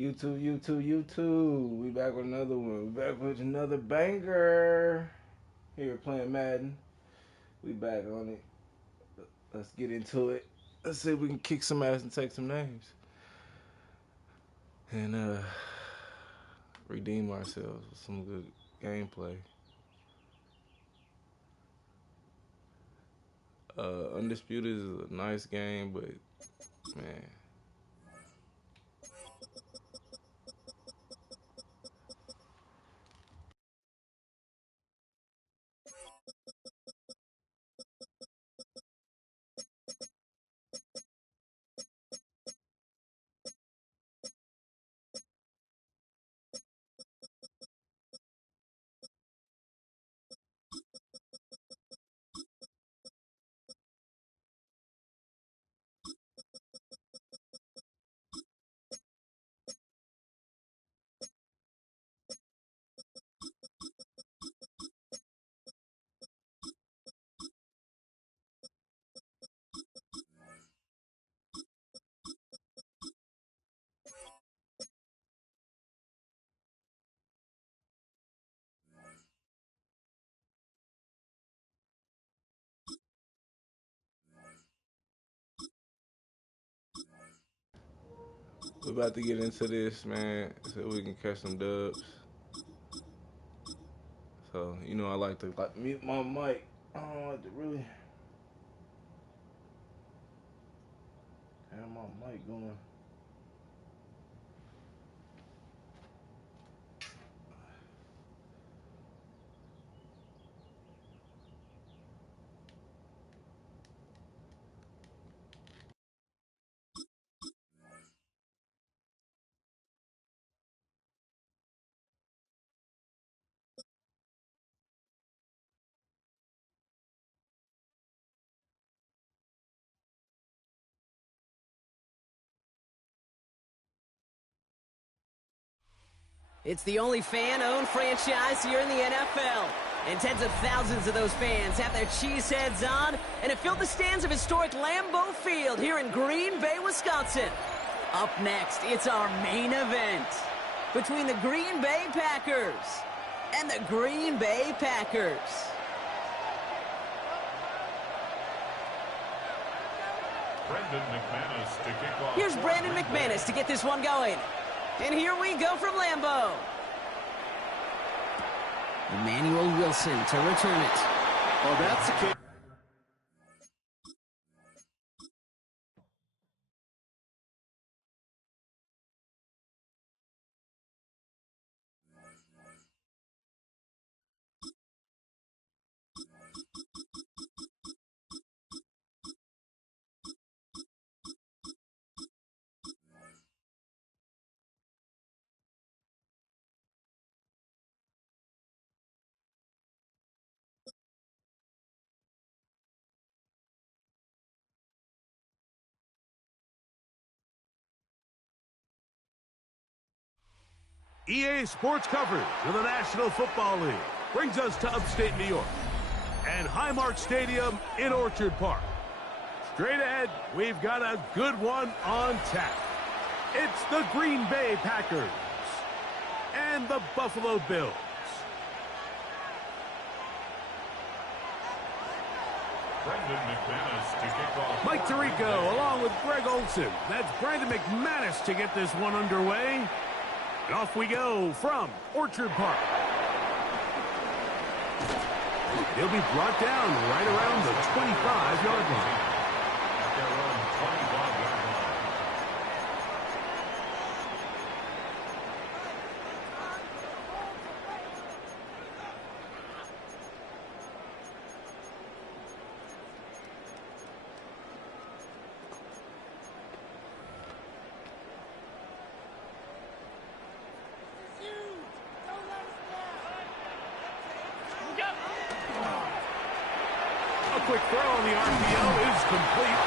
YouTube. We back with another one. We back with another banger. Here playing Madden. We back on it. Let's get into it. Let's see if we can kick some ass and take some names. And redeem ourselves with some good gameplay. Undisputed is a nice game, but man. We're about to get into this, man, so we can catch some dubs. So, you know, I like to mute my mic. I don't like to really have my mic going. It's the only fan-owned franchise here in the NFL. And tens of thousands of those fans have their cheese heads on and have filled the stands of historic Lambeau Field here in Green Bay, Wisconsin. Up next, it's our main event between the Green Bay Packers and the Green Bay Packers. Here's Brandon McManus to get this one going. And here we go from Lambeau. Emmanuel Wilson to return it. Oh, that's a kick. EA Sports coverage of the National Football League brings us to upstate New York and Highmark Stadium in Orchard Park. Straight ahead, we've got a good one on tap. It's the Green Bay Packers and the Buffalo Bills. Mike Tirico along with Greg Olson. That's Brandon McManus to get this one underway. And off we go from Orchard Park. He'll be brought down right around the 25-yard line. Quick throw on the RPO is complete.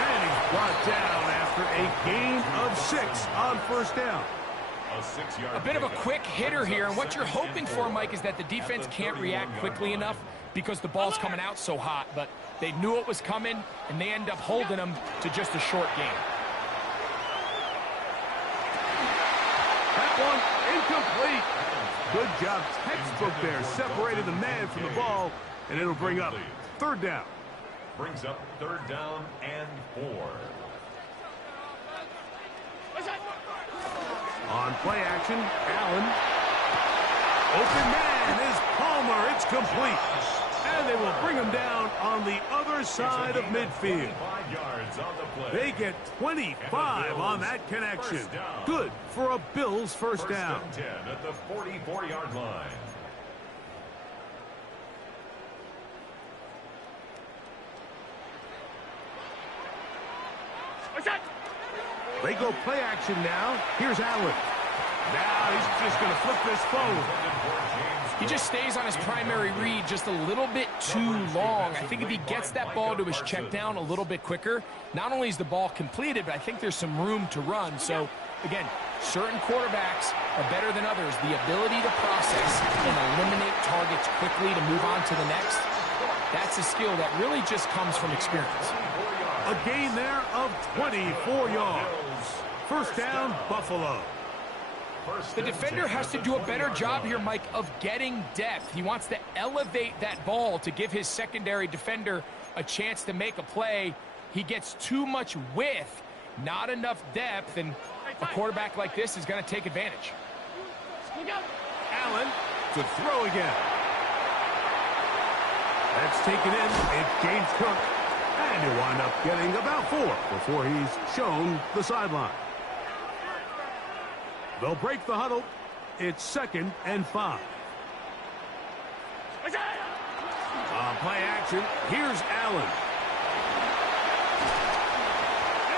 And he's brought down after a gain of 6 on first down. A bit of a quick hitter here, and what you're hoping for, Mike, is that the defense can't react quickly enough because the ball's coming out so hot. But they knew it was coming, and they end up holding them to just a short game. one incomplete. Good job, textbook there, separated the man from the ball, and it'll bring up third down. Brings up third down and 4. On play action, Allen. Open man is Palmer. It's complete. And they will bring him down on the other side of midfield. They get 25 on that connection. Good for a Bills first down. 10 at the 44-yard line. They go play action now. Here's Allen. Now he's just going to flip this forward. He just stays on his primary read just a little bit too long. I think if he gets that ball to his check down a little bit quicker, not only is the ball completed, but I think there's some room to run. So, again, certain quarterbacks are better than others. The ability to process and eliminate targets quickly to move on to the next, that's a skill that really just comes from experience. A gain there of 24 yards. First down, Buffalo. The defender has to do a better job here, Mike, of getting depth. He wants to elevate that ball to give his secondary defender a chance to make a play. He gets too much width, not enough depth, and a quarterback like this is going to take advantage. Allen to throw again. That's taken in. It's James Cook. And he'll wind up getting about 4 before he's shown the sideline. They'll break the huddle. It's 2nd and 5. On play action, here's Allen.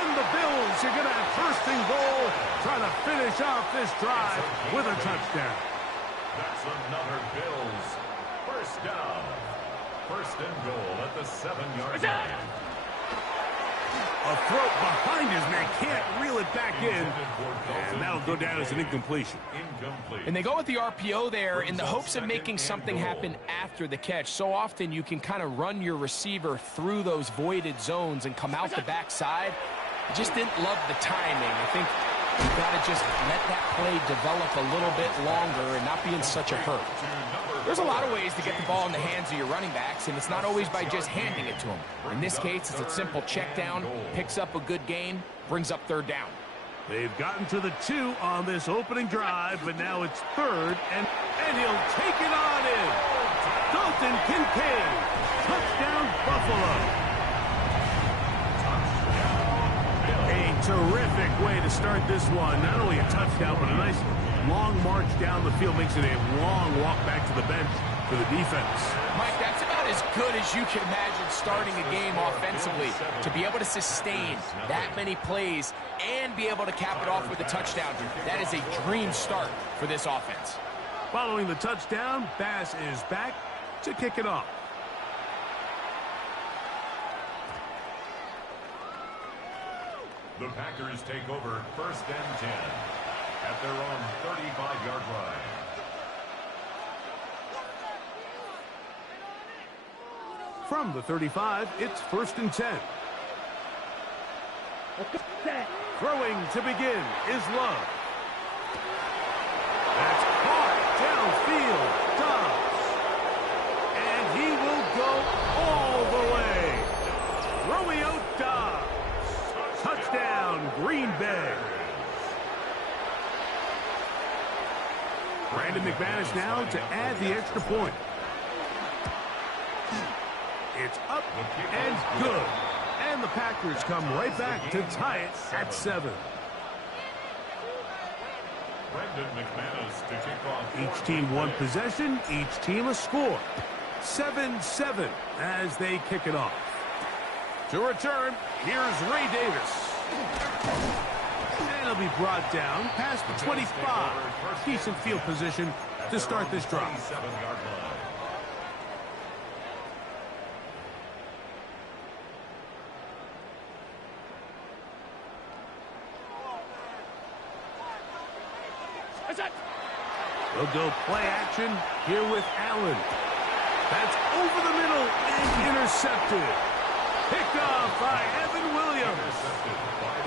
And the Bills are going to have first and goal, trying to finish off this drive with a touchdown. That's another Bills first down. First and goal at the 7-yard line. A throw behind his man, can't reel it back in, and that'll go down as an incompletion. And they go with the RPO there in the hopes of making something happen after the catch. So often you can kind of run your receiver through those voided zones and come out the backside. Just didn't love the timing. I think you've got to just let that play develop a little bit longer and not be in such a hurry. There's a lot of ways to get the ball in the hands of your running backs, and it's not always by just handing it to them. In this case, it's a simple check down, picks up a good gain, brings up third down. They've gotten to the 2 on this opening drive, but now it's 3rd, and he'll take it on in. Dalton Kincaid, touchdown Buffalo. A terrific way to start this one. Not only a touchdown, but a nice long march down the field. Makes it a long walk back to the bench for the defense. Mike, that's about as good as you can imagine starting a game offensively. To be able to sustain that many plays and be able to cap it off with a touchdown, that is a dream start for this offense. Following the touchdown, Bass is back to kick it off. The Packers take over first and 10 at their own 35-yard line. From the 35, it's 1st and 10. Throwing to begin is Love. That's caught downfield. Dobbs. And he will go all the way. Romeo Dobbs. Touchdown, Green Bay. Brandon McManus now to add the extra point. It's up and good. And the Packers come right back to tie it at 7. Brandon McManus to kick off. Each team one possession, each team a score. 7-7 as they kick it off. To return, here's Ray Davis. And he'll be brought down past the 25. Decent field position to start this drive. 7-yard line. They'll go play action here with Allen. That's over the middle and intercepted. Picked off by Evan Williams.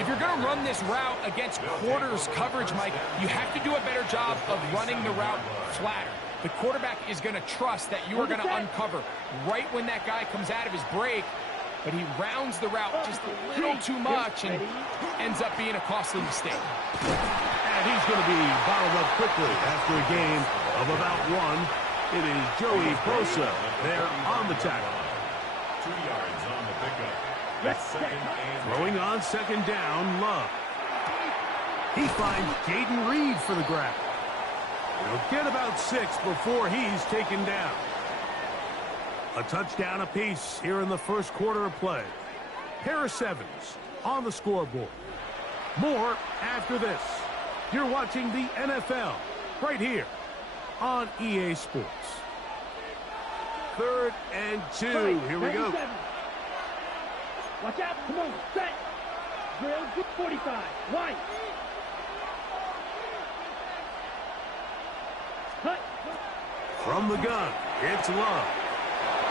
If you're going to run this route against quarters coverage, Mike, you have to do a better job of running the route flatter. The quarterback is going to trust that you are going to uncover right when that guy comes out of his break, but he rounds the route just a little too much and ends up being a costly mistake. And he's going to be bottled up quickly after a game of about one. It is Joey Bosa there on the tackle. 2 yards on the pickup. Throwing on second down, Love. He finds Jaden Reed for the grab. He'll get about 6 before he's taken down. A touchdown apiece here in the first quarter of play. Pair of 7s on the scoreboard. More after this. You're watching the NFL right here on EA Sports. 3rd and 2. Here we go. Watch out. Come on. Set. Drill. 45. White. Cut. From the gun, it's Love.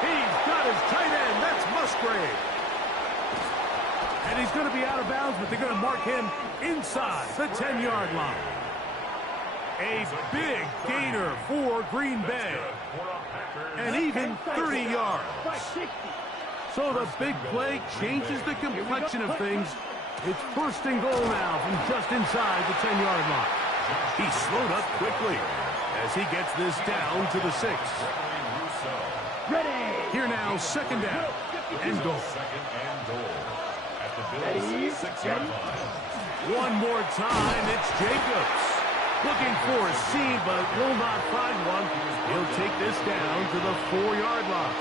He's got his tight end. That's Musgrave. And he's going to be out of bounds, but they're going to mark him inside the 10-yard line. A big gainer for Green Bay. And even 30 yards. So the big play changes the complexion of things. It's 1st and goal now from just inside the 10-yard line. He slowed up quickly as he gets this down to the 6. Here now, 2nd down and goal. One more time, it's Jacobs. Looking for a seam, but will not find one. He'll take this down to the 4-yard line.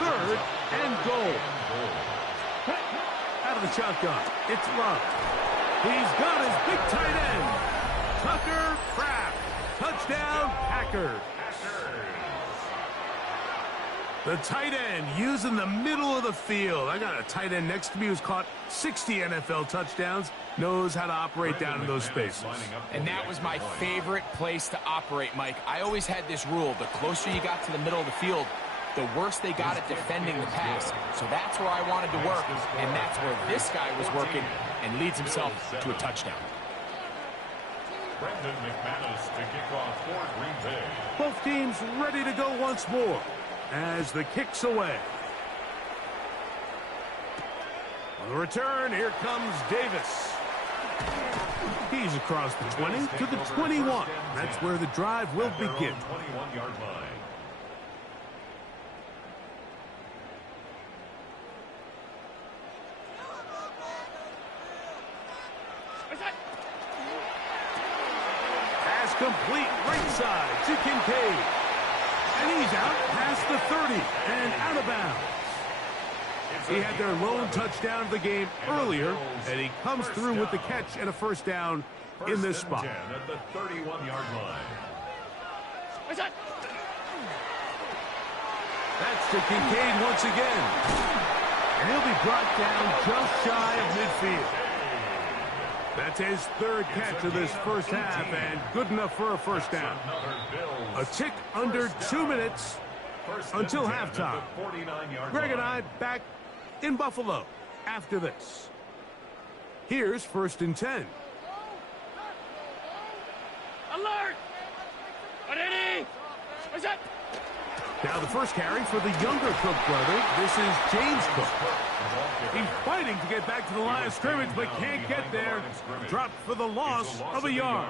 3rd and goal. Out of the shotgun, it's Love. He's got his big tight end, Tucker Kraft. Touchdown, Packers. The tight end using the middle of the field. I got a tight end next to me who's caught 60 NFL touchdowns, knows how to operate down in those spaces. And that was my favorite place to operate, Mike. I always had this rule. The closer you got to the middle of the field, the worse they got at defending the pass. So that's where I wanted to work, and that's where this guy was working and leads himself to a touchdown. Brendan McManus to kick off for Green Bay. Both teams ready to go once more as the kick's away. On the return, here comes Davis. He's across the 20 to the 21. That's where the drive will begin. 21-yard line. Pass complete right side to Kincaid. And he's out past the 30 and out of bounds. He had their lone touchdown of the game earlier, and he comes through with the catch and a 1st down in this spot. At the 31-yard line. That's to Kincaid once again. And he'll be brought down just shy of midfield. That's his 3rd catch of this first half, and good enough for a 1st down. A tick under 2 minutes until halftime. Greg and I back in Buffalo after this. Here's 1st and 10. Alert! Now the first carry for the younger Cook brother. This is James Cook. He's fighting to get back to the line of scrimmage, but can't get there. Dropped for the loss of a yard.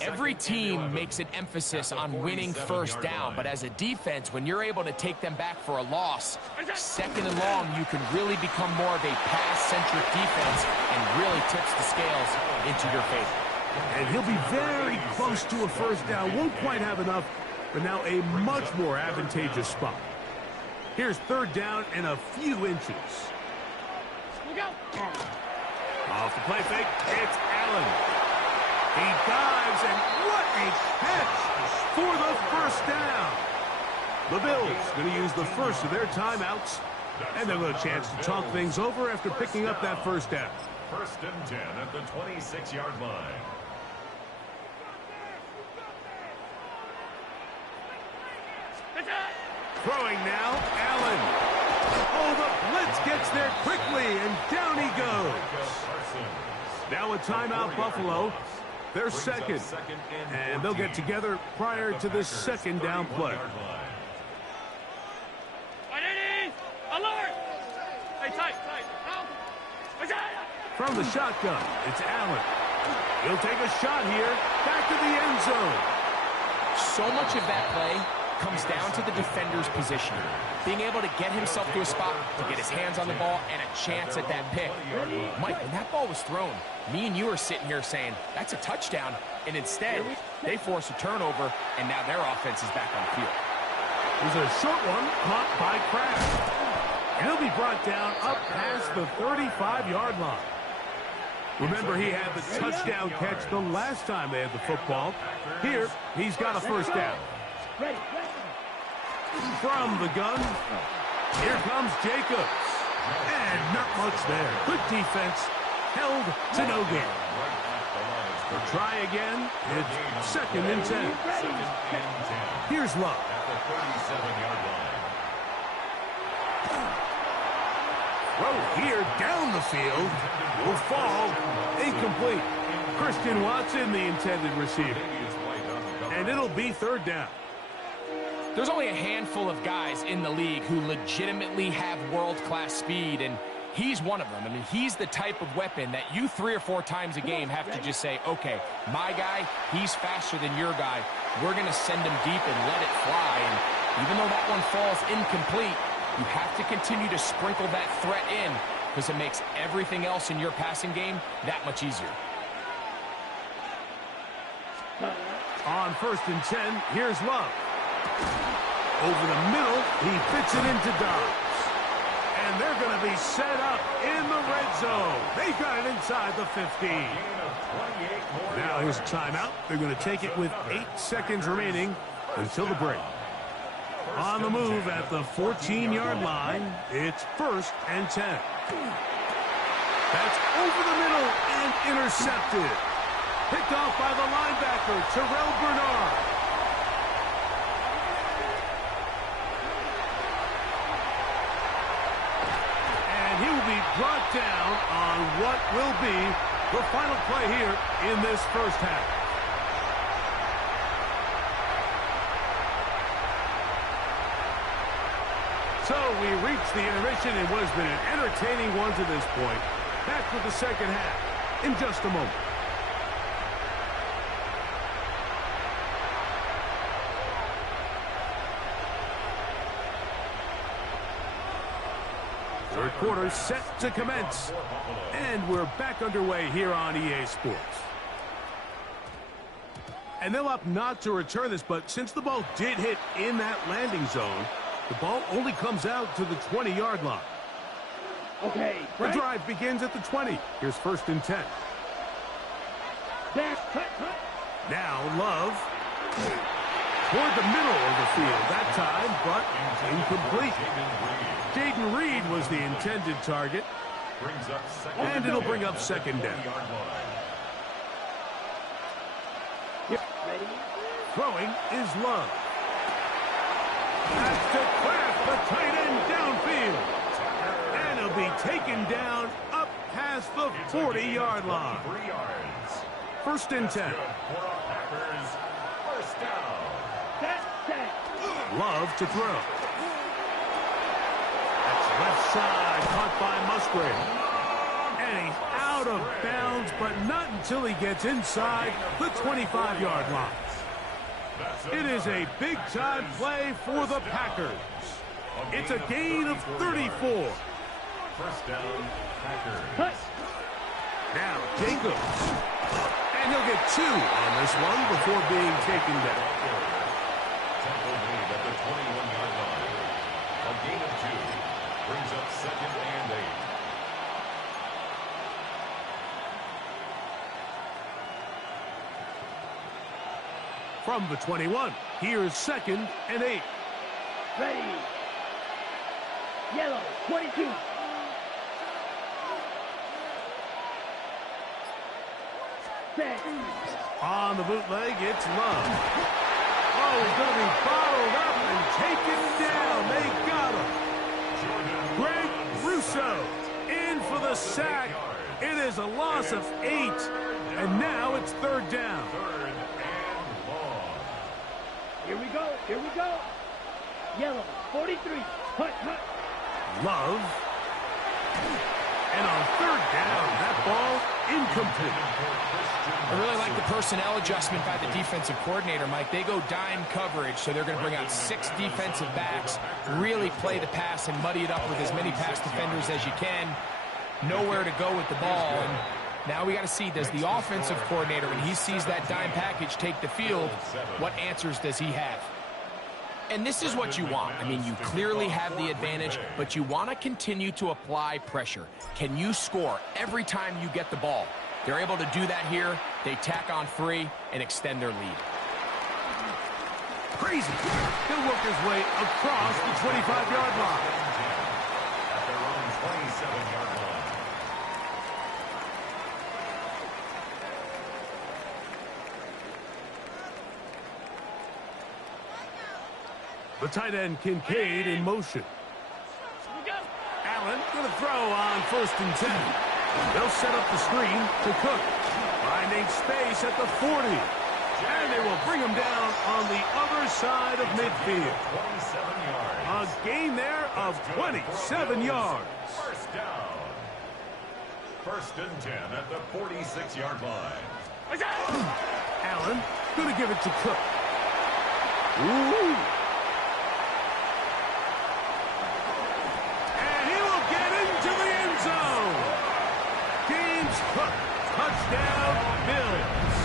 Every team makes an emphasis on winning 1st down, but as a defense, when you're able to take them back for a loss, 2nd and long, you can really become more of a pass-centric defense and really tips the scales into your favor. And he'll be very close to a 1st down. Won't quite have enough, but now a much more advantageous spot. Here's 3rd down and a few inches. Off the play fake, it's Allen. He dives, and what a catch for the 1st down. The Bills going to use the first of their timeouts, and they'll have a chance to talk things over after picking up that 1st down. 1st and 10 at the 26-yard line. Throwing now, Allen. Oh, the blitz gets there quickly, and down he goes. Now a timeout, Buffalo. They're second, and they'll get together prior to this second down play. Alert! Hey, tight. From the shotgun, it's Allen. He'll take a shot here, back to the end zone. So much of that play comes down to the defender's positioning. Being able to get himself to a spot, to get his hands on the ball, and a chance at that pick. Mike, when that ball was thrown, me and you are sitting here saying, that's a touchdown. And instead, they force a turnover, and now their offense is back on the field. There's a short one caught by Kraft. And he'll be brought down up past the 35-yard line. Remember, he had the touchdown catch the last time they had the football. Here, he's got a first down. From the gun, here comes Jacobs. And not much there. Good defense, held to no gain. We'll try again. It's 2nd and 10. Here's Love. Throw here down the field. Will fall. Incomplete. Christian Watson, the intended receiver. And it'll be 3rd down. There's only a handful of guys in the league who legitimately have world-class speed, and he's one of them. I mean, he's the type of weapon that you 3 or 4 times a game have to just say, okay, my guy, he's faster than your guy. We're going to send him deep and let it fly. And even though that one falls incomplete, you have to continue to sprinkle that threat in because it makes everything else in your passing game that much easier. On 1st and 10, here's Love. Over the middle, he fits it into Dobbs. And they're going to be set up in the red zone. They got it inside the 15. Now here's a timeout. They're going to take it with 8 seconds remaining until the break. On the move at the 14-yard line, it's 1st and 10. That's over the middle and intercepted. Picked off by the linebacker, Terrell Bernard. And he will be brought down on what will be the final play here in this first half. So we reached the intermission in what has been an entertaining one to this point. Back with the second half in just a moment. Third quarter set to commence. And we're back underway here on EA Sports. And they'll opt not to return this, but since the ball did hit in that landing zone, the ball only comes out to the 20-yard line. Okay, The drive begins at the 20. Here's 1st and 10. Now Love toward the middle of the field that time, but incomplete. Jaden Reed was the intended target. And it'll bring up 2nd down. Throwing is Love. That's to Kraft, the tight end downfield. And he'll be taken down up past the 40-yard line. 1st and 10. Love to throw. That's left side, caught by Musgrave. And he's out of bounds, but not until he gets inside the 25-yard line. It is a big-time play for the Packers. It's a gain of 34. 1st down, Packers. Now Jacobs. And he'll get 2 on this one before being taken down. Tackle made at the 21-yard line. A gain of 2 brings up 2nd and 8. From the 21, here's 2nd and 8. Ready. Yellow, 22. Set. On the bootleg, it's Love. Oh, he's going to be bottled up and taken down. They got him. is a loss of 8. And now it's third down. Third and long. Here we go. Here we go. Yellow, 43. Hut, hut. Love. And on third down, that ball incomplete. I really like the personnel adjustment by the defensive coordinator, Mike. They go dime coverage, so they're going to bring out 6 defensive backs, really play the pass and muddy it up with as many pass defenders as you can. Nowhere to go with the ball. And now we got to see, does the offensive coordinator, when he sees that dime package take the field, what answers does he have? And this is what you want. I mean, you clearly have the advantage, but you want to continue to apply pressure. Can you score every time you get the ball? They're able to do that here. They tack on 3 and extend their lead. Crazy. He'll work his way across the 25-yard line. At their own 27-yard line. The tight end Kincaid in motion. Allen going to throw on 1st and 10. They'll set up the screen to Cook. Finding space at the 40. And they will bring him down on the other side of midfield. 27 yards. A gain there of 27 yards. First down. 1st and 10 at the 46-yard line. Allen going to give it to Cook. Ooh. Cook, touchdown, Bills.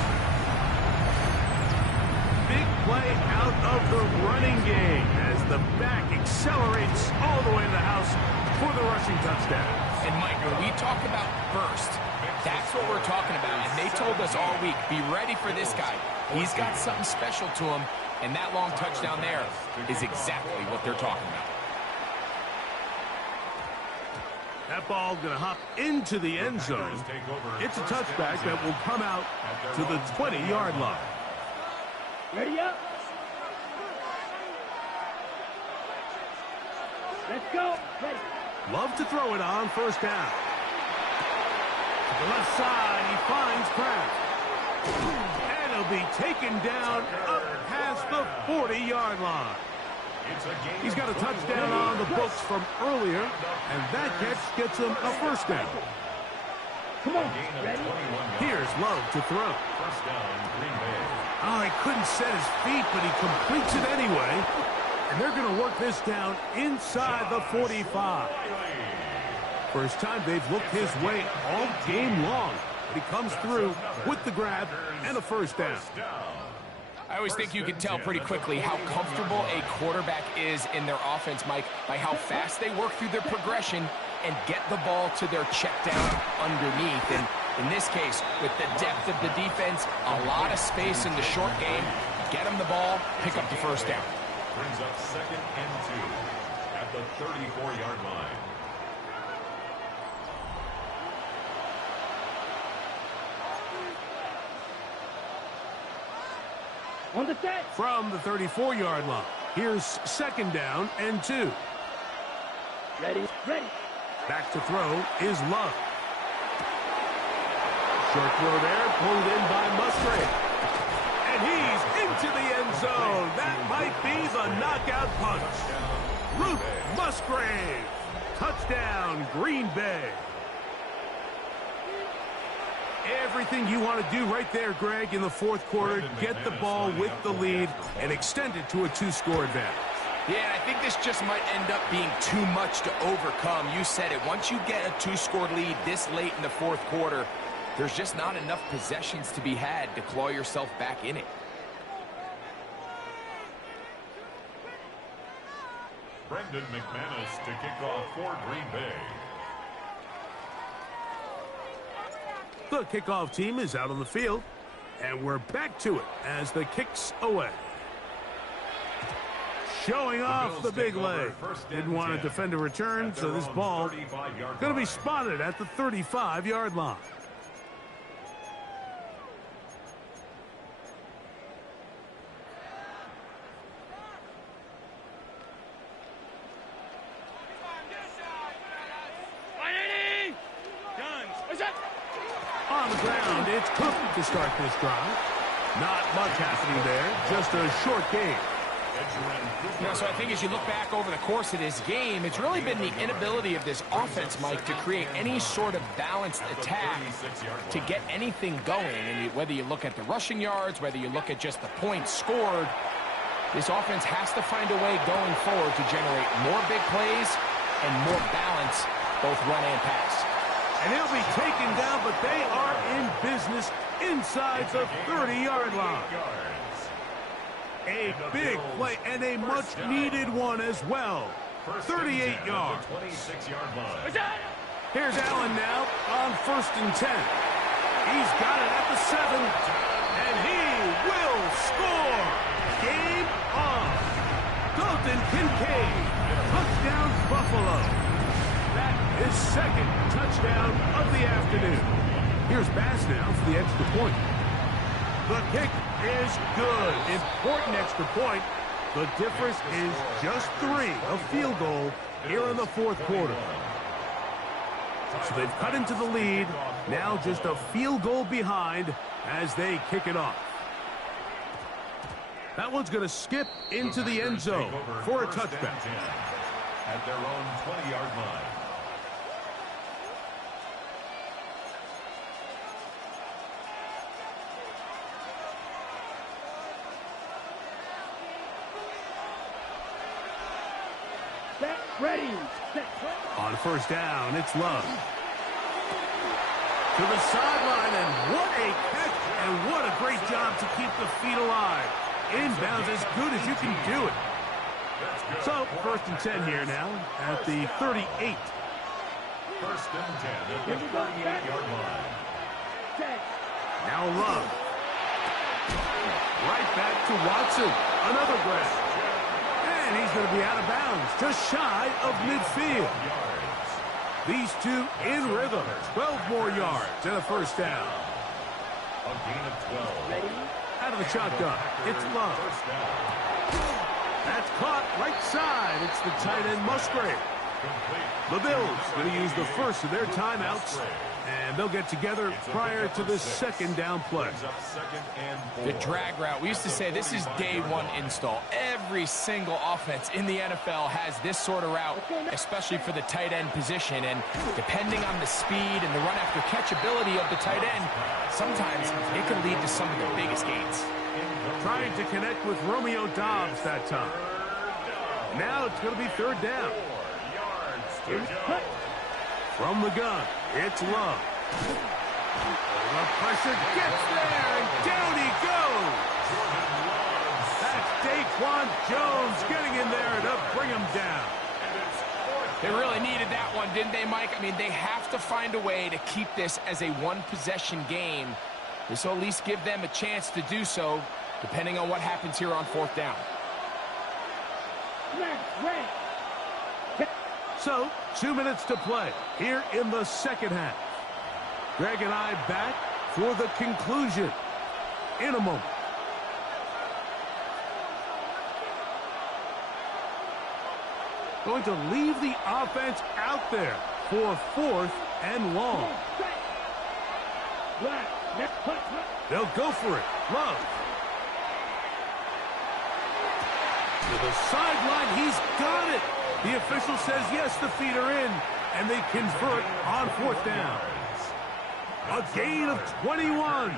Big play out of the running game as the back accelerates all the way to the house for the rushing touchdown. And Mike, when we talk about burst, that's what we're talking about. And they told us all week, be ready for this guy. He's got something special to him, and that long touchdown there is exactly what they're talking about. That ball going to hop into the end zone. It's a touchback that will come out to the 20-yard line. Ready up. Let's go. Ready. Love to throw it on 1st down. To the left side, he finds Kraft. And he'll be taken down up past the 40-yard line. He's got a touchdown on the books from earlier, and that catch gets him a 1st down. Come on, ready? Here's Love to throw. First down, Green Bay. Oh, he couldn't set his feet, but he completes it anyway. And they're going to work this down inside the 45. First time they've looked his way all game long. But he comes through with the grab and a 1st down. I always think you can tell pretty quickly how comfortable a quarterback is in their offense, Mike, by how fast they work through their progression and get the ball to their check down underneath. And in this case, with the depth of the defense, a lot of space in the short game, get them the ball, pick up the 1st down. Brings up 2nd and 2 at the 34-yard line. On the set. From the 34-yard line, here's 2nd down and 2. Ready, ready. Back to throw is Love. Short throw there, pulled in by Musgrave. And he's into the end zone. That might be the knockout punch. Ruth Musgrave. Touchdown, Green Bay. Everything you want to do right there, Greg, in the 4th quarter. Get the ball with the lead and extend it to a 2-score advantage. Yeah, I think this just might end up being too much to overcome. You said it. Once you get a 2-score lead this late in the 4th quarter, there's just not enough possessions to be had to claw yourself back in it. Brendan McManus to kick off for Green Bay. The kickoff team is out on the field, and we're back to it as the kick's away. Showing off the big leg. Didn't want to defend a return, so this ball going to be spotted at the 35-yard line. offense cooked to start this drive. Not much happening there, just a short game. So I think as you look back over the course of this game, it's really been the inability of this offense, Mike, to create any sort of balanced attack to get anything going. And whether you look at the rushing yards, whether you look at just the points scored, this offense has to find a way going forward to generate more big plays and more balance, both run and pass. And he'll be taken down, but they are in business inside the 30-yard line. A big play and a much-needed one as well. 38 yards. Here's Allen now on 1st and 10. He's got it at the 7, and he will score. Game on. Dalton Kincaid, touchdown Buffalo. That is second touchdown of the afternoon. Here's Bass now for the extra point. The kick is good. Important extra point. The difference is just 3, a field goal here in the 4th quarter. So they've cut into the lead. Now just a field goal behind as they kick it off. That one's going to skip into the end zone for a touchback. At their own 20-yard line. Set, ready. Set, On 1st down, it's Love. To the sideline, and what a catch, and what a great job to keep the feet alive. Inbounds as good as you can do it. So, 1st and 10 here now at the 38. 1st and 10 at the 38-yard line. set. Now Love. Right back to Watson. Another grab. And he's going to be out of bounds, just shy of midfield. These two in rhythm. 12 more yards and a 1st down. A gain of 12. Ready. Out of the shotgun, it's Love. That's caught right side. It's the tight end Musgrave. The Bills going to use the first of their timeouts, and they'll get together prior to the 2nd down play. The drag route, we used to say this is day 1 install. Every single offense in the NFL has this sort of route, especially for the tight end position. And depending on the speed and the run after catch ability of the tight end, sometimes it can lead to some of the biggest gains. Trying to connect with Romeo Doubs that time. Now it's going to be 3rd down. From the gun, it's Love. The pressure gets there, and down he goes. That's Daquan Jones getting in there to bring him down. They really needed that one, didn't they, Mike? I mean, they have to find a way to keep this as a one-possession game. This will at least give them a chance to do so, depending on what happens here on 4th down. So, 2 minutes to play here in the 2nd half. Greg and I back for the conclusion in a moment. Going to leave the offense out there for 4th and long. They'll go for it. Love. To the sideline, he's got it. The official says yes, the feet are in, and they convert on 4th down. A gain of 21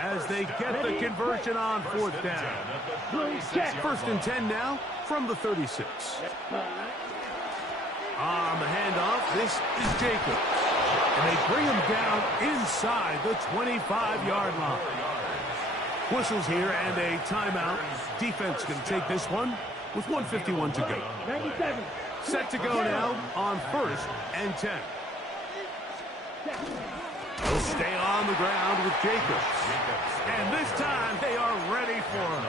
as they get the conversion on 4th down. 1st and 10 now from the 36. On the handoff, this is Jacobs. And they bring him down inside the 25-yard line. Whistles here and a timeout. Defense can take this one with 1:51 to go. 97. Set to go now on 1st and 10. He'll stay on the ground with Jacobs. And this time they are ready for him.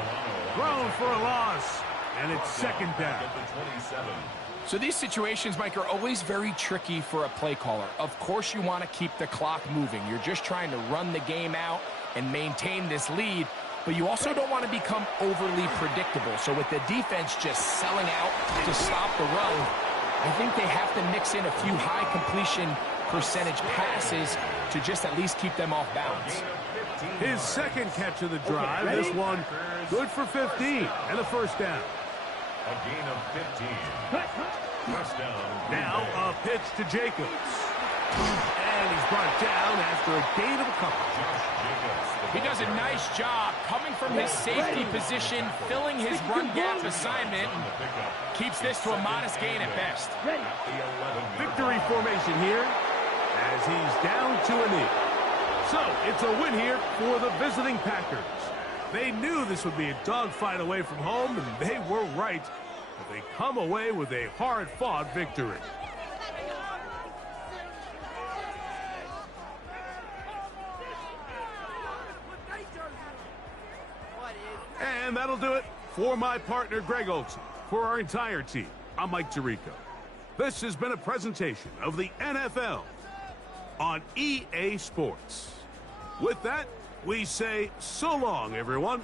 Thrown for a loss. And it's 2nd down. So these situations, Mike, are always very tricky for a play caller. Of course you want to keep the clock moving. You're just trying to run the game out and maintain this lead. But you also don't want to become overly predictable. So with the defense just selling out to stop the run, I think they have to mix in a few high completion percentage passes to just at least keep them off balance. His second catch of the drive. Okay, this one good for 15 and a first down. A gain of 15. First down. Now a pitch to Jacobs. And he's brought down after a gain of a couple. Josh Jacobs. He does a nice job coming from his safety position, filling his run gap assignment. Keeps this to a modest gain at best. Ready. Victory formation here as he's down to a knee. So it's a win here for the visiting Packers. They knew this would be a dogfight away from home, and they were right. But they come away with a hard-fought victory. And that'll do it for my partner, Greg Olson. For our entire team, I'm Mike Tirico. This has been a presentation of the NFL on EA Sports. With that, we say so long, everyone.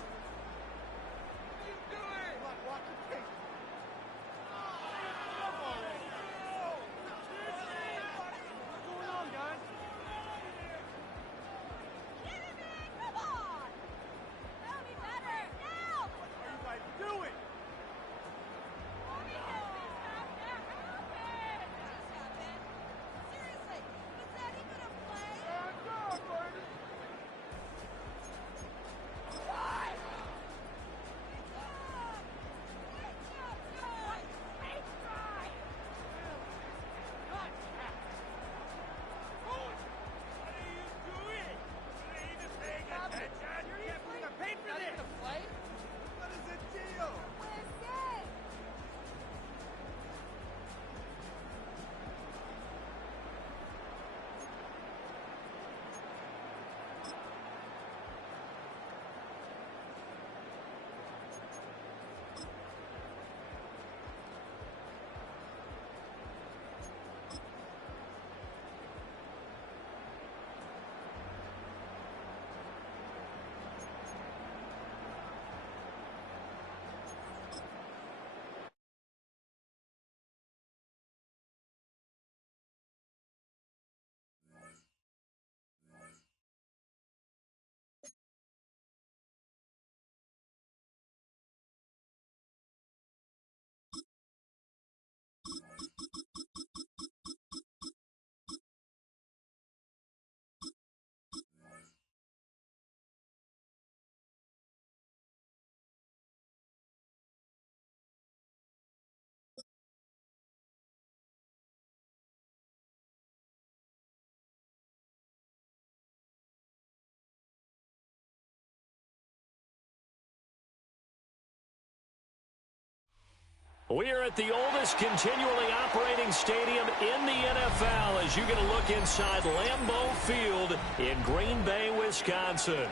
We are at the oldest continually operating stadium in the NFL as you get a look inside Lambeau Field in Green Bay, Wisconsin.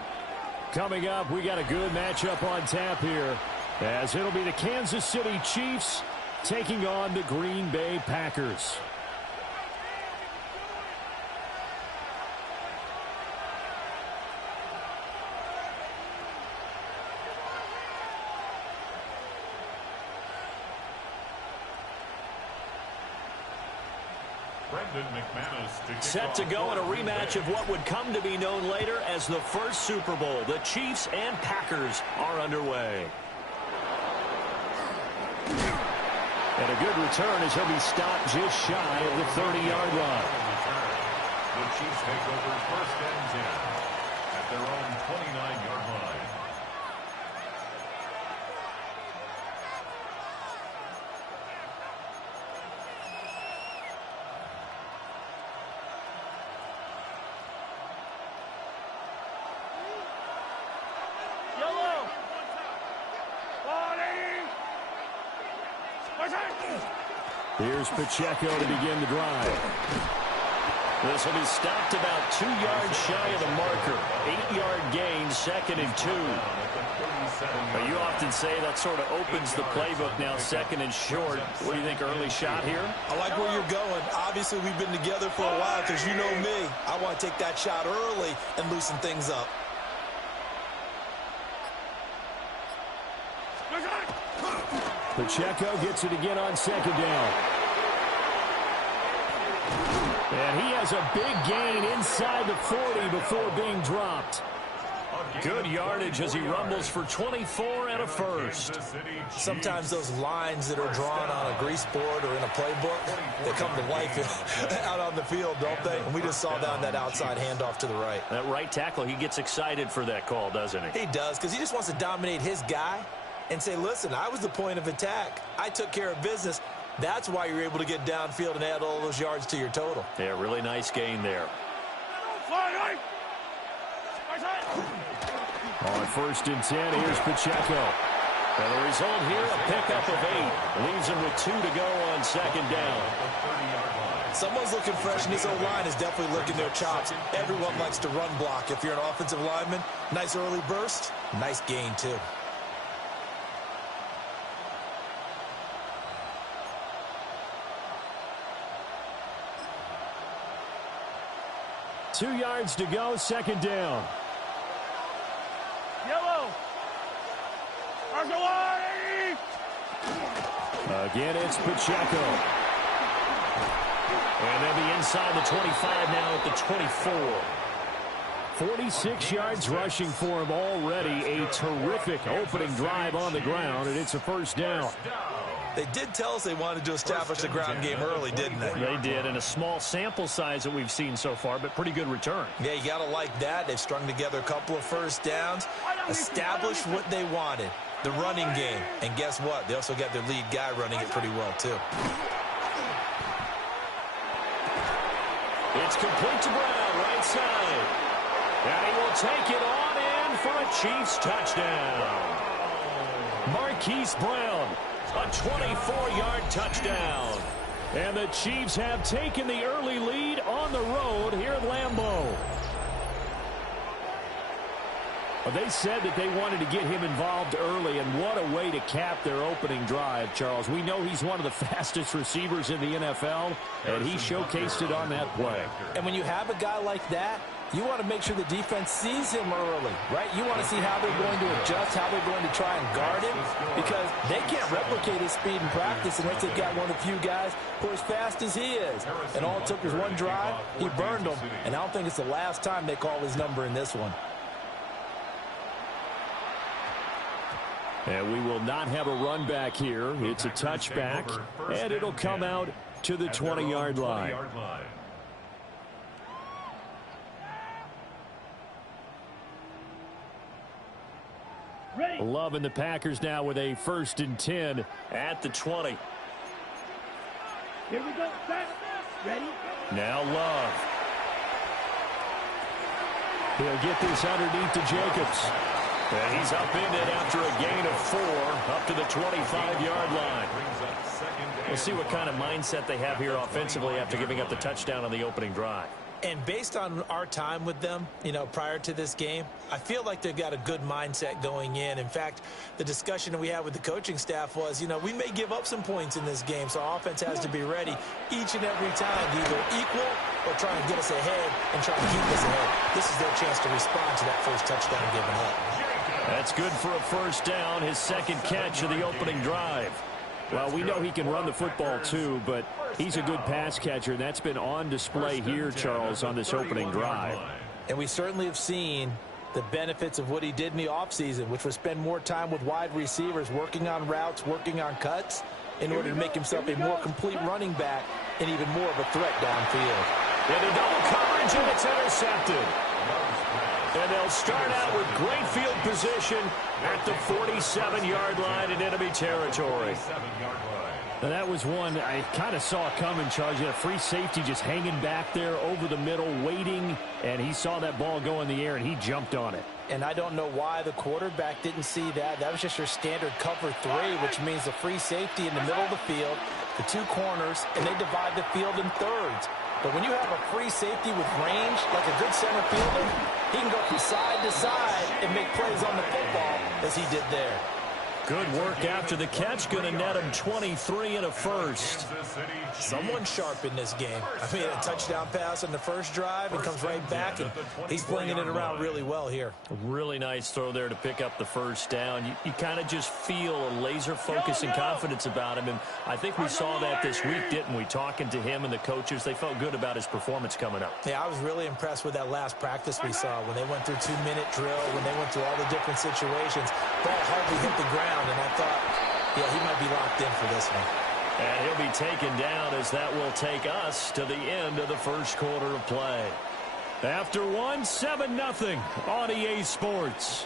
Coming up, we got a good matchup on tap here as it'll be the Kansas City Chiefs taking on the Green Bay Packers. Set to go in a rematch of what would come to be known later as the first Super Bowl. The Chiefs and Packers are underway. And a good return as he'll be stopped just shy of the 30-yard line. The Chiefs take over first and 10 at their own 29-yard line. Here's Pacheco to begin the drive. This will be stopped about 2 yards shy of the marker. 8-yard gain, 2nd and 2. But you often say that sort of opens the playbook now, 2nd and short. What do you think, early shot here? I like where you're going. Obviously, we've been together for a while because you know me. I want to take that shot early and loosen things up. Pacheco gets it again on 2nd down. And he has a big gain inside the 40 before being dropped. Good yardage as he rumbles for 24 and a first. Sometimes those lines that are drawn on a grease board or in a playbook, they come to life out on the field, don't they? And we just saw down that outside handoff to the right. That right tackle, he gets excited for that call, doesn't he? He does, because he just wants to dominate his guy and say, listen, I was the point of attack. I took care of business. That's why you're able to get downfield and add all those yards to your total. Yeah, really nice gain there. On 1st and 10, here's Pacheco. And the result here, a pickup of 8. Leaves him with 2 to go on 2nd down. Someone's looking fresh, and this O-line is definitely licking their chops. Everyone likes to run block. If you're an offensive lineman, nice early burst, nice gain, too. Two yards to go, 2nd down. Yellow. Again, it's Pacheco. And they'll be inside the 25 now at the 24. 46 yards rushing for him already. A terrific opening drive on the ground, and it's a 1st down. They did tell us they wanted to establish the ground game early, didn't they? They did, and a small sample size that we've seen so far, but pretty good return. Yeah, you got to like that. They've strung together a couple of 1st downs, established what they wanted, the running game. And guess what? They also got their lead guy running it pretty well, too. It's complete to Brown, right side. And he will take it on in for a Chiefs touchdown. Marquise Brown, a 24-yard touchdown. And the Chiefs have taken the early lead on the road here at Lambeau. Well, they said that they wanted to get him involved early, and what a way to cap their opening drive, Charles. We know he's one of the fastest receivers in the NFL, and he showcased it on that play. And when you have a guy like that, you want to make sure the defense sees him early, right? You want to see how they're going to adjust, how they're going to try and guard him, because they can't replicate his speed in practice unless they've got one of the few guys who are as fast as he is. And all it took was one drive. He burned them, and I don't think it's the last time they call his number in this one. And we will not have a run back here. It's a touchback, and it'll come out to the 20-yard line. Love and the Packers now with a 1st and 10 at the 20. Here we go. Ready? Now Love. He'll get this underneath to Jacobs. And he's upended after a gain of 4 up to the 25-yard line. We'll see what kind of mindset they have here offensively after giving up the touchdown on the opening drive. And based on our time with them, prior to this game, I feel like they've got a good mindset going in. In fact, the discussion that we had with the coaching staff was, we may give up some points in this game, so our offense has to be ready each and every time to either equal or try and get us ahead and try and keep us ahead. This is their chance to respond to that first touchdown given up. That's good for a 1st down, his 2nd catch of the opening drive. Well, we know he can run the football too, but he's a good pass catcher, and that's been on display here, Charles, on this opening drive. And we certainly have seen the benefits of what he did in the offseason, which was spend more time with wide receivers, working on routes, working on cuts, in order to make himself a more complete running back and even more of a threat downfield. And a double coverage, and it's intercepted. And they'll start out with great field position at the 47-yard line in enemy territory. Now that was one I kind of saw coming, Charles. You had a free safety just hanging back there over the middle, waiting, and he saw that ball go in the air, and he jumped on it. And I don't know why the quarterback didn't see that. That was just your standard cover 3, which means the free safety in the middle of the field, the 2 corners, and they divide the field in thirds. But when you have a free safety with range, like a good center fielder, he can go from side to side and make plays on the football as he did there. Good work after the catch. Going to net him 23 and a first. Someone sharp in this game. I mean, a touchdown pass on the first drive and comes right back, and he's flinging it around really well here. Really nice throw there to pick up the first down. You kind of just feel a laser focus and confidence about him, and I think we saw that this week, didn't we? Talking to him and the coaches, they felt good about his performance coming up. Yeah, I was really impressed with that last practice we saw when they went through 2-minute drill, when they went through all the different situations. Ball hardly hit the ground, and I thought, yeah, he might be locked in for this one. And he'll be taken down as that will take us to the end of the first quarter of play. After one, 7-0 on EA Sports.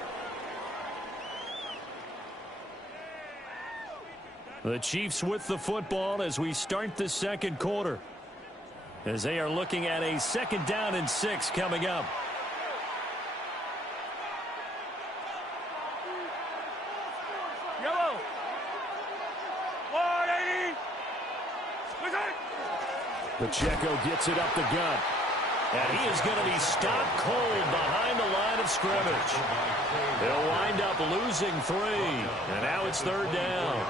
The Chiefs with the football as we start the second quarter, as they are looking at a 2nd down and 6 coming up. Pacheco gets it up the gut. And he is going to be stopped cold behind the line of scrimmage. They'll wind up losing 3. And now it's 3rd down.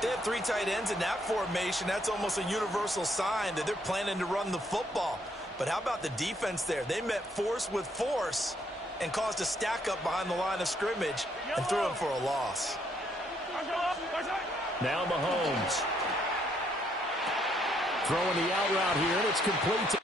They have 3 tight ends in that formation. That's almost a universal sign that they're planning to run the football. But how about the defense there? They met force with force and caused a stack up behind the line of scrimmage and threw him for a loss. Now Mahomes. Throwing the out route here, and it's complete.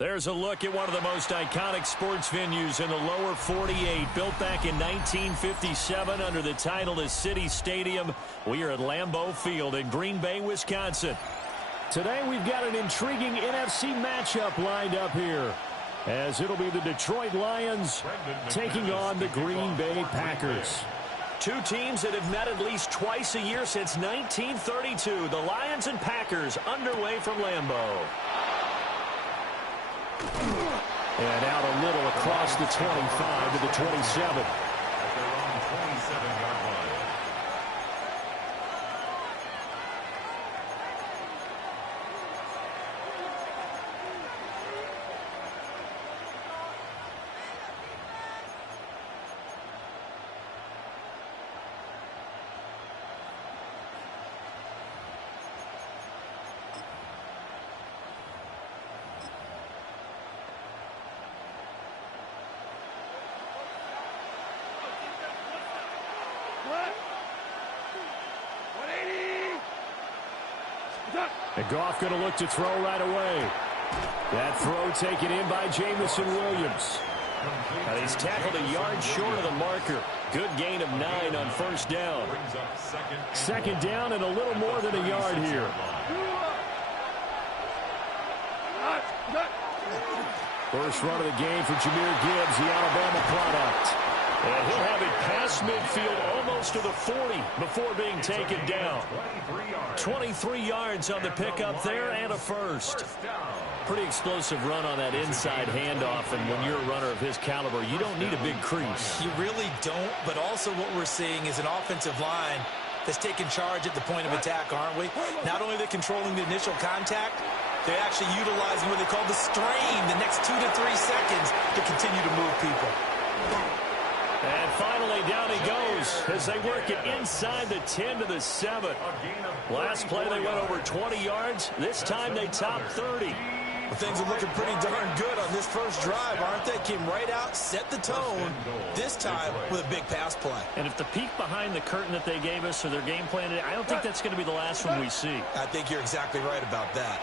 There's a look at one of the most iconic sports venues in the lower 48, built back in 1957 under the title of City Stadium. We are at Lambeau Field in Green Bay, Wisconsin. Today we've got an intriguing NFC matchup lined up here, as it'll be the Detroit Lions taking on the Green Bay Packers. Two teams that have met at least twice a year since 1932. The Lions and Packers underway from Lambeau. And out a little across the 25 to the 27. At their own 27-yard line. And Goff going to look to throw right away. That throw taken in by Jamison Williams. Now he's tackled a yard short of the marker. Good gain of 9 on first down. Second down and a little more than a yard here. First run of the game for Jahmyr Gibbs, the Alabama product. And he'll have it past midfield almost to the 40 before being taken down. 23 yards on the pickup there and a first. Pretty explosive run on that inside handoff, and when you're a runner of his caliber, you don't need a big crease. You really don't, but also what we're seeing is an offensive line that's taking charge at the point of attack, aren't we? Not only are they controlling the initial contact, they're actually utilizing what they call the strain, the next 2 to 3 seconds to continue to move people. And finally, down he goes as they work it inside the 10 to the 7. Last play, they went over 20 yards. This time, they topped 30. Well, things are looking pretty darn good on this first drive, aren't they? Came right out, set the tone, this time with a big pass play. And if the peek behind the curtain that they gave us or their game plan, I don't think that's going to be the last one we see. I think you're exactly right about that.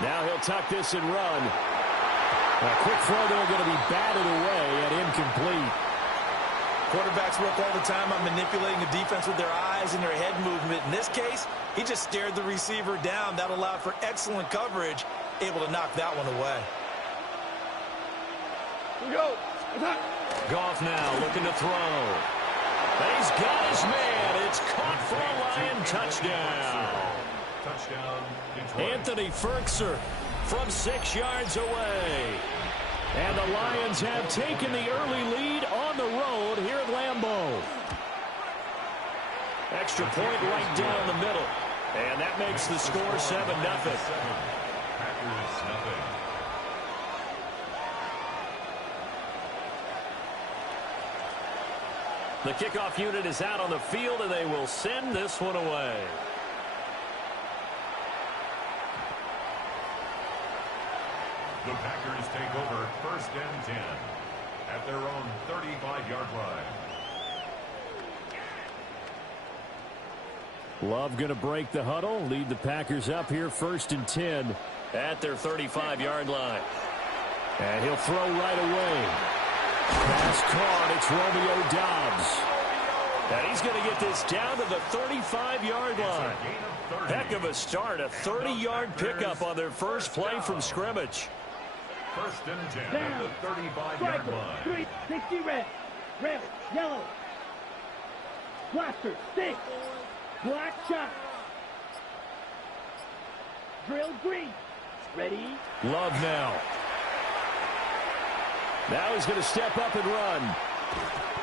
Now he'll tuck this and run. A quick throw there going to be batted away and incomplete. Quarterbacks work all the time on manipulating the defense with their eyes and their head movement. In this case, he just stared the receiver down. That allowed for excellent coverage, able to knock that one away. Here we go. Goff now looking to throw. And he's got his man. It's caught for a Lion touchdown. Anthony Ferkser from 6 yards away. And the Lions have taken the early lead on the road here at Lambeau. Extra point right down the middle. And that makes the score 7-0. Packers nothing. The kickoff unit is out on the field, and they will send this one away. The Packers take over 1st and 10 at their own 35-yard line. Love going to break the huddle, lead the Packers up here 1st and 10 at their 35-yard line. And he'll throw right away. Pass caught. It's Romeo Doubs. And he's going to get this down to the 35-yard line. Heck of a start. A 30-yard pickup on their first play from scrimmage. 1st and 10 at the 35-yard line. 360 red. Red, yellow. Blaster, stick. Black shot. Drill green. Ready? Love now. Now he's going to step up and run.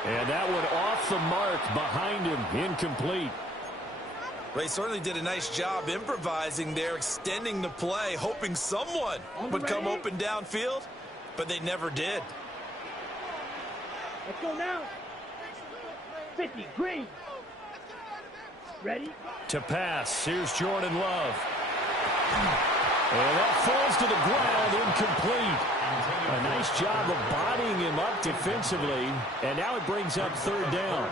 And that one off the mark behind him. Incomplete. They certainly did a nice job improvising there, extending the play, hoping someone would come open downfield, but they never did. Let's go now. 50, green. Ready? To pass. Here's Jordan Love. And that falls to the ground, incomplete. A nice job of bodying him up defensively, and now it brings up 3rd down.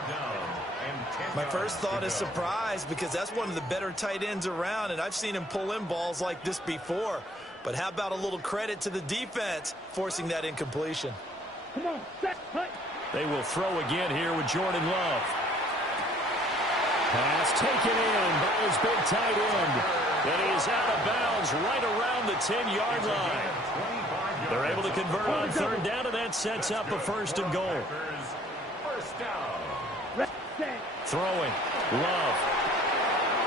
My first thought is surprise, because that's one of the better tight ends around, and I've seen him pull in balls like this before. But how about a little credit to the defense forcing that incompletion? Come on, set, hut. They will throw again here with Jordan Love. Pass taken in by his big tight end. And he is out of bounds right around the 10-yard line. They're able to convert on third down, and that sets up a first and goal. Throwing. Love.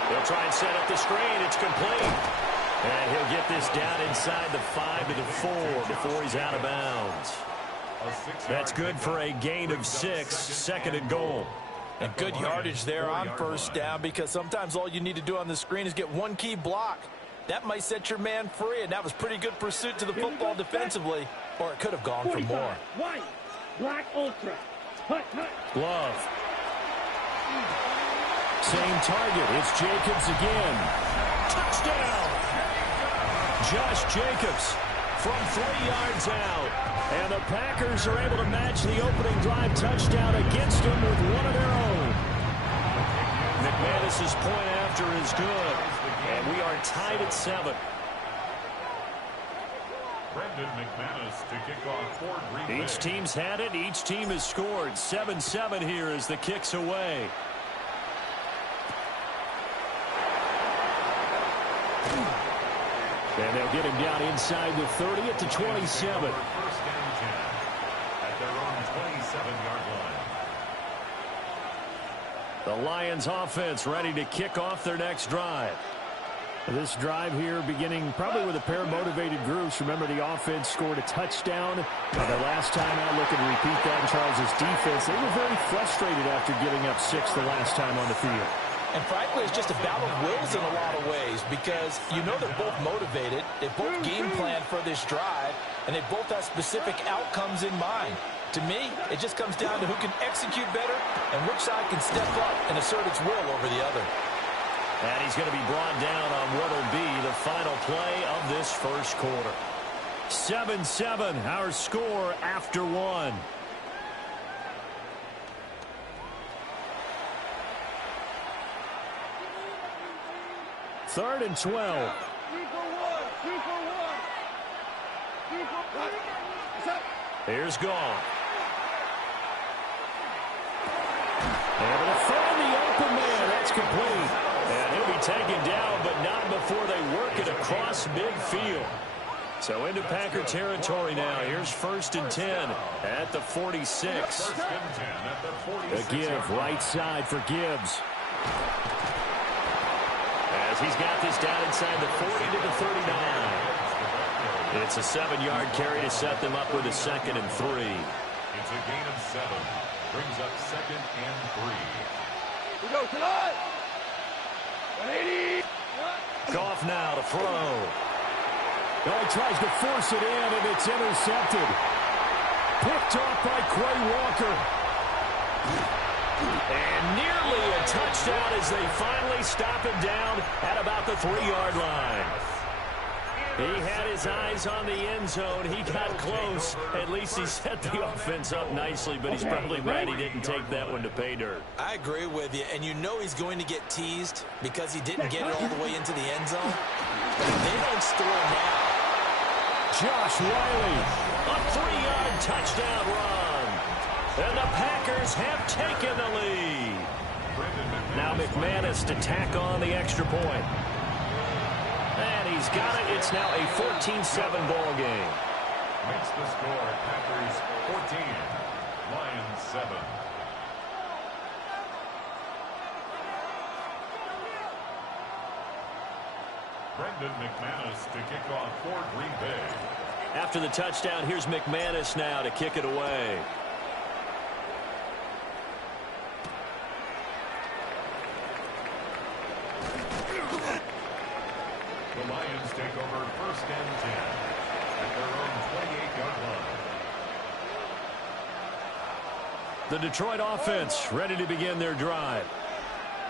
He'll try and set up the screen. It's complete. And he'll get this down inside the 5 to the 4 before he's out of bounds. That's good for a gain of 6, second and goal. And good yardage there on first down, because sometimes all you need to do on the screen is get one key block. That might set your man free, and that was pretty good pursuit to the football defensively, or it could have gone for more. White, black ultra. Hut, hut. Love. Same target. It's Jacobs again. Touchdown. Josh Jacobs from 3 yards out. And the Packers are able to match the opening drive touchdown against them with one of their own. McManus's point after is good. And we are tied at 7. Brendan McManus to kick off for Green Bay. Each team's had it. Each team has scored. 7-7 here as the kick's away. And they'll get him down inside the 30 at the 27. First and 10 at their own 27-yard line. The Lions offense ready to kick off their next drive. This drive here beginning probably with a pair of motivated groups. Remember, the offense scored a touchdown. The last time out, looking to repeat that in Charles' defense. They were very frustrated after giving up 6 the last time on the field. And frankly, it's just a battle of wills in a lot of ways, because you know they're both motivated, they both game plan for this drive, and they both have specific outcomes in mind. To me, it just comes down to who can execute better and which side can step up and assert its will over the other. And he's going to be brought down on what will be the final play of this first quarter. 7-7, our score after 1. Third and 12. 3 for 1. 3 for 1. 3 for 1. Here's Goff. Able to find the open man. That's complete. And he'll be taken down, but not before they work it across midfield. So into Packer territory now. Here's first and 10 at the 46. First and 10 at the 46. A give right side for Gibbs. As he's got this down inside the 40 to the 39. It's a 7-yard carry to set them up with a second and 3. It's a gain of 7. Brings up second and 3. We go tonight. 180. Goff now to throw. Oh, he tries to force it in, and it's intercepted. Picked off by Quay Walker. And nearly a touchdown as they finally stop him down at about the 3-yard line. He had his eyes on the end zone. He got close. At least he set the offense up nicely, but he's probably mad he didn't take that one to pay dirt. I agree with you, and you know he's going to get teased because he didn't get it all the way into the end zone. They don't score now. Josh Riley, a 3-yard touchdown run. And the Packers have taken the lead. Now McManus to tack on the extra point. And he's got it. It's now a 14-7 ball game. Makes the score Packers 14, Lions 7. Brendan McManus to kick off for Green Bay. After the touchdown, here's McManus now to kick it away. The Lions take over first and 10 at their own 28-yard line. The Detroit offense ready to begin their drive.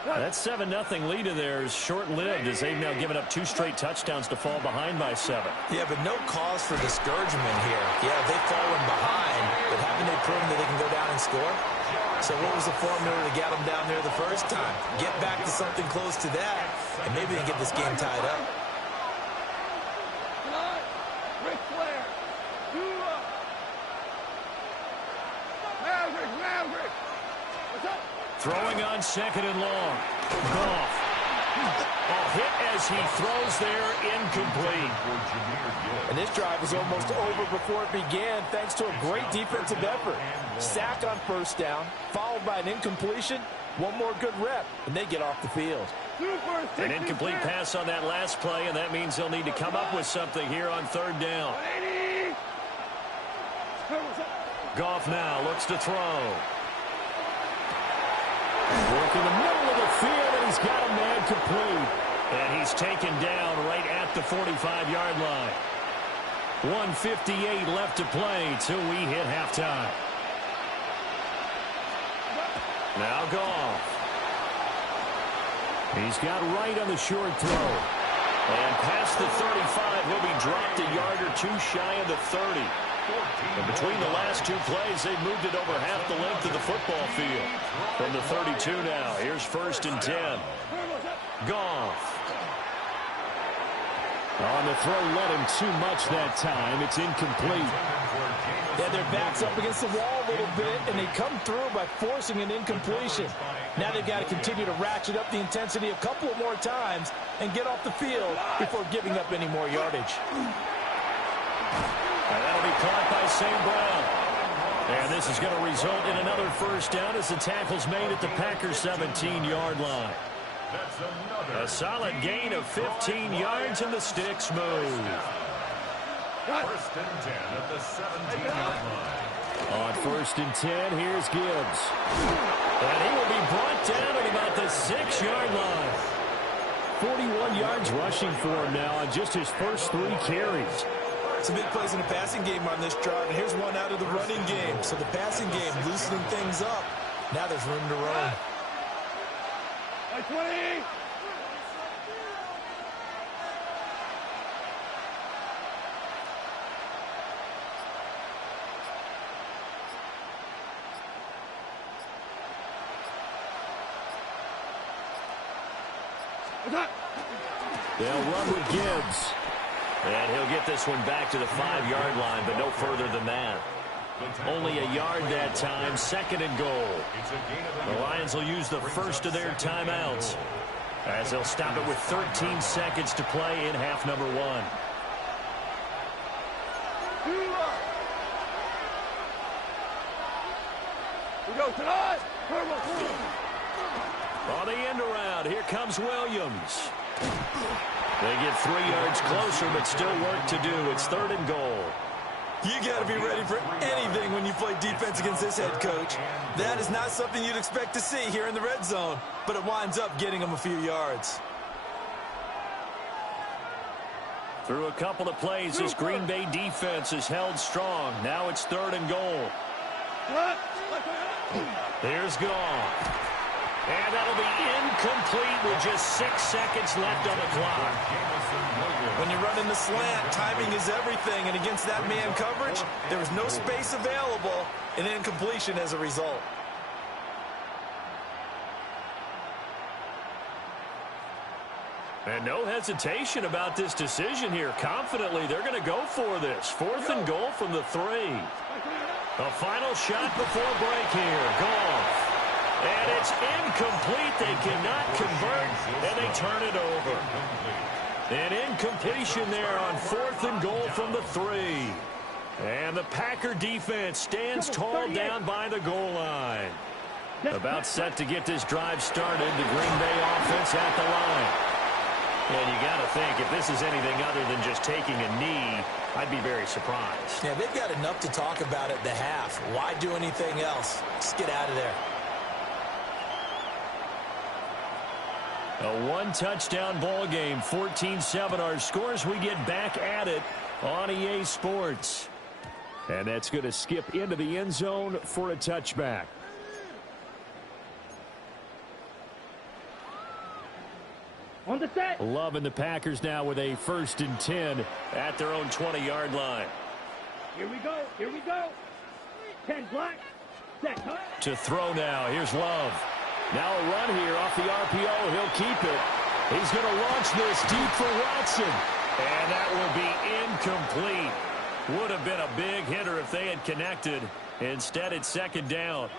That 7-0 lead of theirs short-lived as they've now given up 2 straight touchdowns to fall behind by 7. Yeah, but no cause for discouragement here. Yeah, they've fallen behind, but haven't they proven that they can go down and score? So what was the formula to get them down there the first time? Get back to something close to that, and maybe they get this game tied up. Throwing on second and long. Goff. A hit as he throws there, incomplete. And this drive was almost over before it began thanks to a great defensive effort. Sack on first down, followed by an incompletion. One more good rep, and they get off the field. An incomplete pass on that last play, and that means they'll need to come up with something here on third down. Goff now looks to throw. Work in the middle of the field, and he's got a man complete. And he's taken down right at the 45-yard line. 1:58 left to play till we hit halftime. Now Goff. He's got right on the short throw. And past the 35, he'll be dropped a yard or two shy of the 30. And between the last two plays, they've moved it over half the length of the football field. From the 32 now, here's 1st and 10. Goff. On the throw, led him too much that time. It's incomplete. Yeah, their back's up against the wall a little bit, and they come through by forcing an incompletion. Now they've got to continue to ratchet up the intensity a couple more times and get off the field before giving up any more yardage. And that'll be caught by St. Brown. And this is going to result in another first down as the tackle's made at the Packers' 17-yard line. A solid gain of 15 yards, and the sticks move. 1st and 10 at the 17-yard line. On 1st and 10, here's Gibbs. And he will be brought down at about the 6-yard line. 41 yards rushing for him now on just his first 3 carries. Some big plays in the passing game on this drive, and here's one out of the running game. So the passing game loosening things up. Now there's room to run. 20. They'll run with Gibbs. And he'll get this one back to the 5-yard line, but no further than that. Only a yard that time, 2nd and goal. The Lions will use the first of their timeouts as they'll stop it with 13 seconds to play in half number 1. We go tonight. On the end around, here comes Williams. They get 3 yards closer, but still work to do. It's 3rd and goal. You got to be ready for anything when you play defense against this head coach. That is not something you'd expect to see here in the red zone, but it winds up getting them a few yards. Through a couple of plays, this Green Bay defense is held strong. Now it's 3rd and goal. Here's Goff. And that'll be incomplete with just 6 seconds left on the clock. When you're running the slant, timing is everything, and against that man coverage, there was no space available, and incompletion as a result. And no hesitation about this decision here. Confidently, they're going to go for this. 4th and goal from the 3. A final shot before break here. Goff. And it's incomplete. They cannot convert, and they turn it over. An incompletion there on 4th and goal from the 3. And the Packer defense stands tall down by the goal line. About set to get this drive started. The Green Bay offense at the line. And you got to think, if this is anything other than just taking a knee, I'd be very surprised. Yeah, they've got enough to talk about at the half. Why do anything else? Just get out of there. A one-touchdown ball game, 14-7 our scores. We get back at it on EA Sports. And that's going to skip into the end zone for a touchback. On the set. Loving the Packers now with a 1st and 10 at their own 20-yard line. Here we go. Here we go. 10 black. Set. To throw now. Here's Love. Now a run here off the RPO. He'll keep it. He's going to launch this deep for Watson. And that will be incomplete. Would have been a big hitter if they had connected. Instead, it's 2nd down.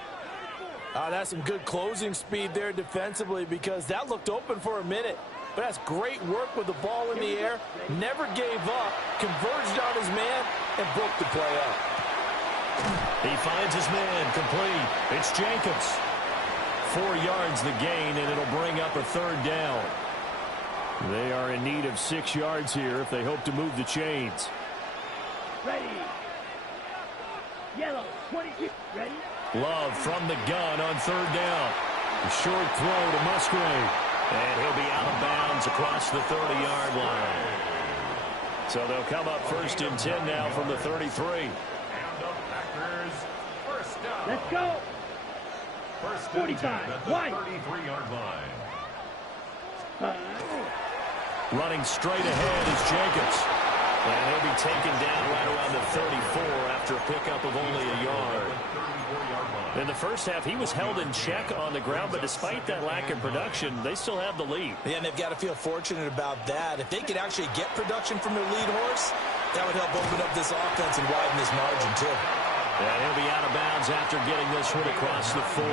That's some good closing speed there defensively because that looked open for a minute. But that's great work with the ball in the air. Never gave up, converged on his man, and broke the play up. He finds his man complete. It's Jacobs. 4 yards the gain, and it'll bring up a third down. They are in need of 6 yards here if they hope to move the chains. Ready. Yellow, 22. Ready. Love from the gun on third down. A short throw to Musgrave. And he'll be out of bounds across the 30-yard line. So they'll come up 1st and 10 now from the 33. And the Packers first down. Let's go. First 45. at the Wide. 33-yard line. Running straight ahead is Jacobs. And he'll be taken down right around the 34 after a pickup of only a yard. In the first half, he was held in check on the ground, but despite that lack of production, they still have the lead. Yeah, and they've got to feel fortunate about that. If they could actually get production from their lead horse, that would help open up this offense and widen this margin, too. And he'll be out of bounds after getting this one across the 40.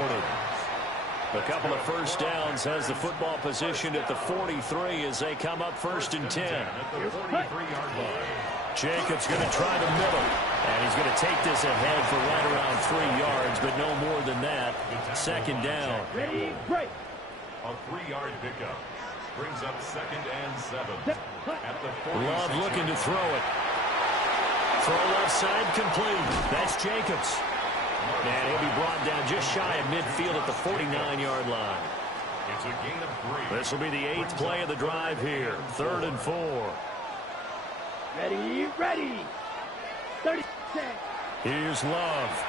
A couple of first downs has the football positioned at the 43 as they come up 1st and 10. At the 43-yard line. Jacobs going to try the middle. And he's going to take this ahead for right around 3 yards, but no more than that. 2nd down. Ready, break. A 3-yard pickup brings up 2nd and 7. At the 46. Love looking to throw it. Throw left side complete. That's Jacobs. And he'll be brought down just shy of midfield at the 49-yard line. It's a gain of 3. This will be the 8th play of the drive here. 3rd and 4. Ready, ready. 30 seconds. Here's Love.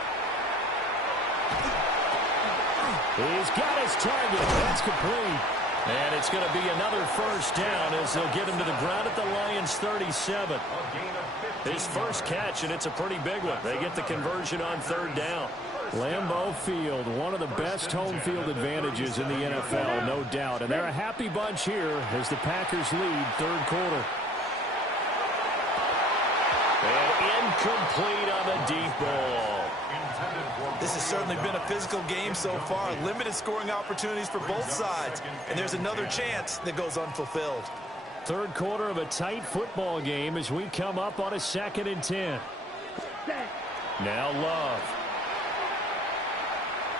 He's got his target. That's complete. And it's going to be another first down as they'll get him to the ground at the Lions' 37. His first catch, and it's a pretty big one. They get the conversion on 3rd down. Lambeau Field, one of the best home field advantages in the NFL, no doubt. And they're a happy bunch here as the Packers lead 3rd quarter. And incomplete on the deep ball. This has certainly been a physical game so far. Limited scoring opportunities for both sides. And there's another chance that goes unfulfilled. 3rd quarter of a tight football game as we come up on a 2nd and 10. Now Love.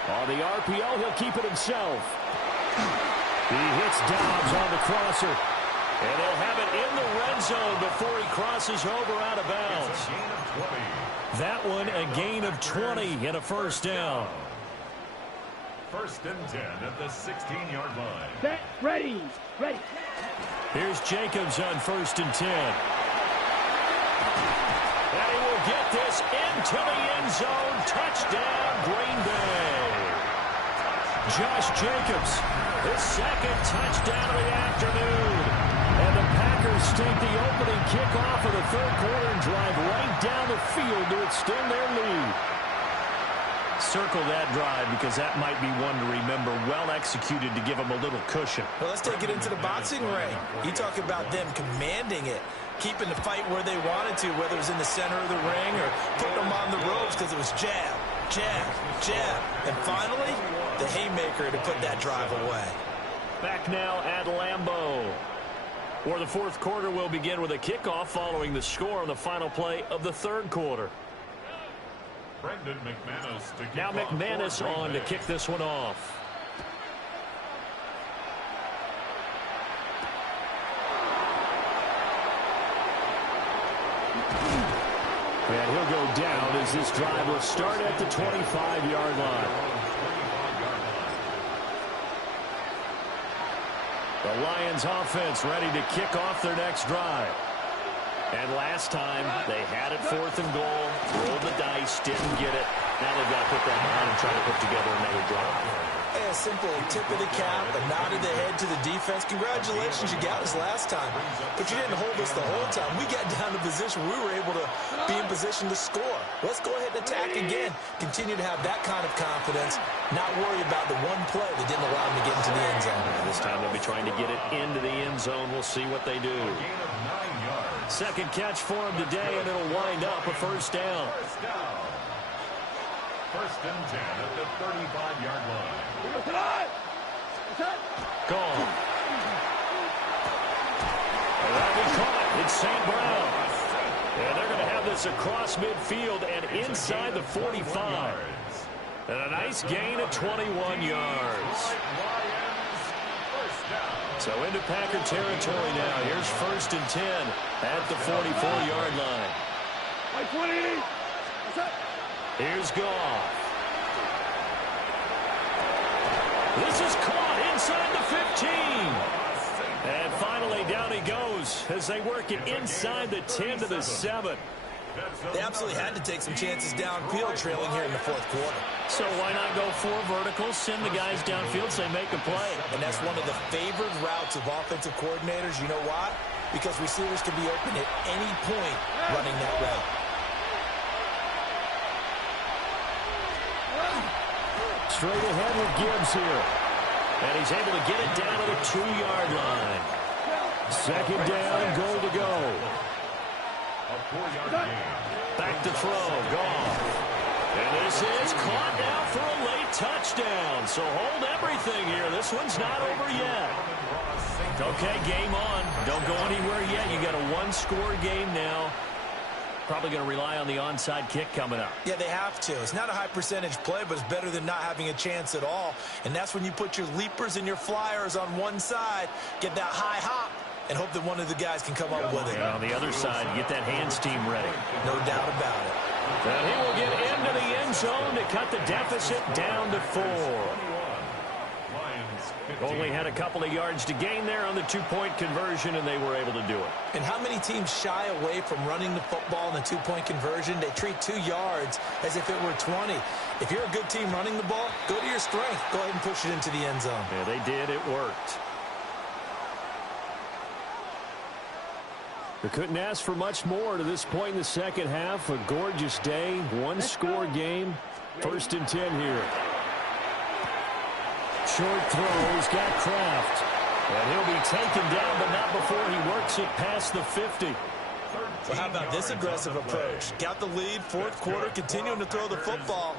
On the RPO, he'll keep it himself. He hits Dobbs on the crosser. And they'll have it in the red zone before he crosses over out of bounds. That one a gain of 20 and a first down. 1st and 10 at the 16-yard line. Set, ready, ready. Here's Jacobs on 1st and 10. And he will get this into the end zone. Touchdown, Green Bay. Josh Jacobs, his 2nd touchdown of the afternoon. And the Packers take the opening kickoff of the 3rd quarter and drive right down the field to extend their lead. Circle that drive because that might be one to remember. Well executed to give them a little cushion. Well, let's take it into the boxing ring. You talk about them commanding it, keeping the fight where they wanted to, whether it was in the center of the ring or putting them on the ropes because it was jab, jab, jab. And finally, the haymaker to put that drive away. Back now at Lambeau. Or the 4th quarter will begin with a kickoff following the score on the final play of the 3rd quarter. Now McManus on to kick this one off. And he'll go down as this drive will start at the 25-yard line. The Lions offense ready to kick off their next drive. And last time, they had it 4th and goal, rolled the dice, didn't get it. Now they've got to put that behind and try to put together another drive. A simple tip of the cap, a nod of the head to the defense. Congratulations, you got us last time. But you didn't hold us the whole time. We got down to position we were able to be in position to score. Let's go ahead and attack again. Continue to have that kind of confidence. Not worry about the one play that didn't allow them to get into the end zone. This time they'll be trying to get it into the end zone. We'll see what they do. 2nd catch for him today, and it'll wind up a first down. first and 10 at the 35-yard line. Gone. That'll be caught. It's St. Brown. And they're going to have this across midfield and inside the 45. And a nice gain of 21 yards. So into Packer territory now. Here's first and 10 at the 44-yard line. Here's Goff. This is caught inside the 15. And finally down he goes as they work it inside the 10 to the 7. They absolutely had to take some chances downfield trailing here in the fourth quarter. So why not go 4 verticals, send the guys downfield, say make a play. And that's one of the favored routes of offensive coordinators. You know why? Because receivers can be open at any point running that route. Straight ahead with Gibbs here. And he's able to get it down to the 2-yard line. Second down, goal to go. Back to throw, Goff. And this is caught now for a late touchdown. So hold everything here. This one's not over yet. Okay, game on. Don't go anywhere yet. You got a 1-score game now. Probably going to rely on the onside kick coming up. Yeah, they have to. It's not a high percentage play, but it's better than not having a chance at all. And that's when you put your leapers and your flyers on one side, get that high hop, and hope that one of the guys can come up with it. And on the other side, get that hands team ready. No doubt about it. And he will get into the end zone to cut the deficit down to 4. Only had a couple of yards to gain there on the 2-point conversion, and they were able to do it. And how many teams shy away from running the football in the 2-point conversion? They treat 2 yards as if it were 20. If you're a good team running the ball, go to your strength. Go ahead and push it into the end zone. Yeah, they did. It worked. They couldn't ask for much more to this point in the second half. A gorgeous day, 1-score game. First and 10 here. Short throw, he's got Kraft. And he'll be taken down, but not before he works it past the 50. Well, how about this aggressive approach? Got the lead, fourth quarter, continuing to throw the football.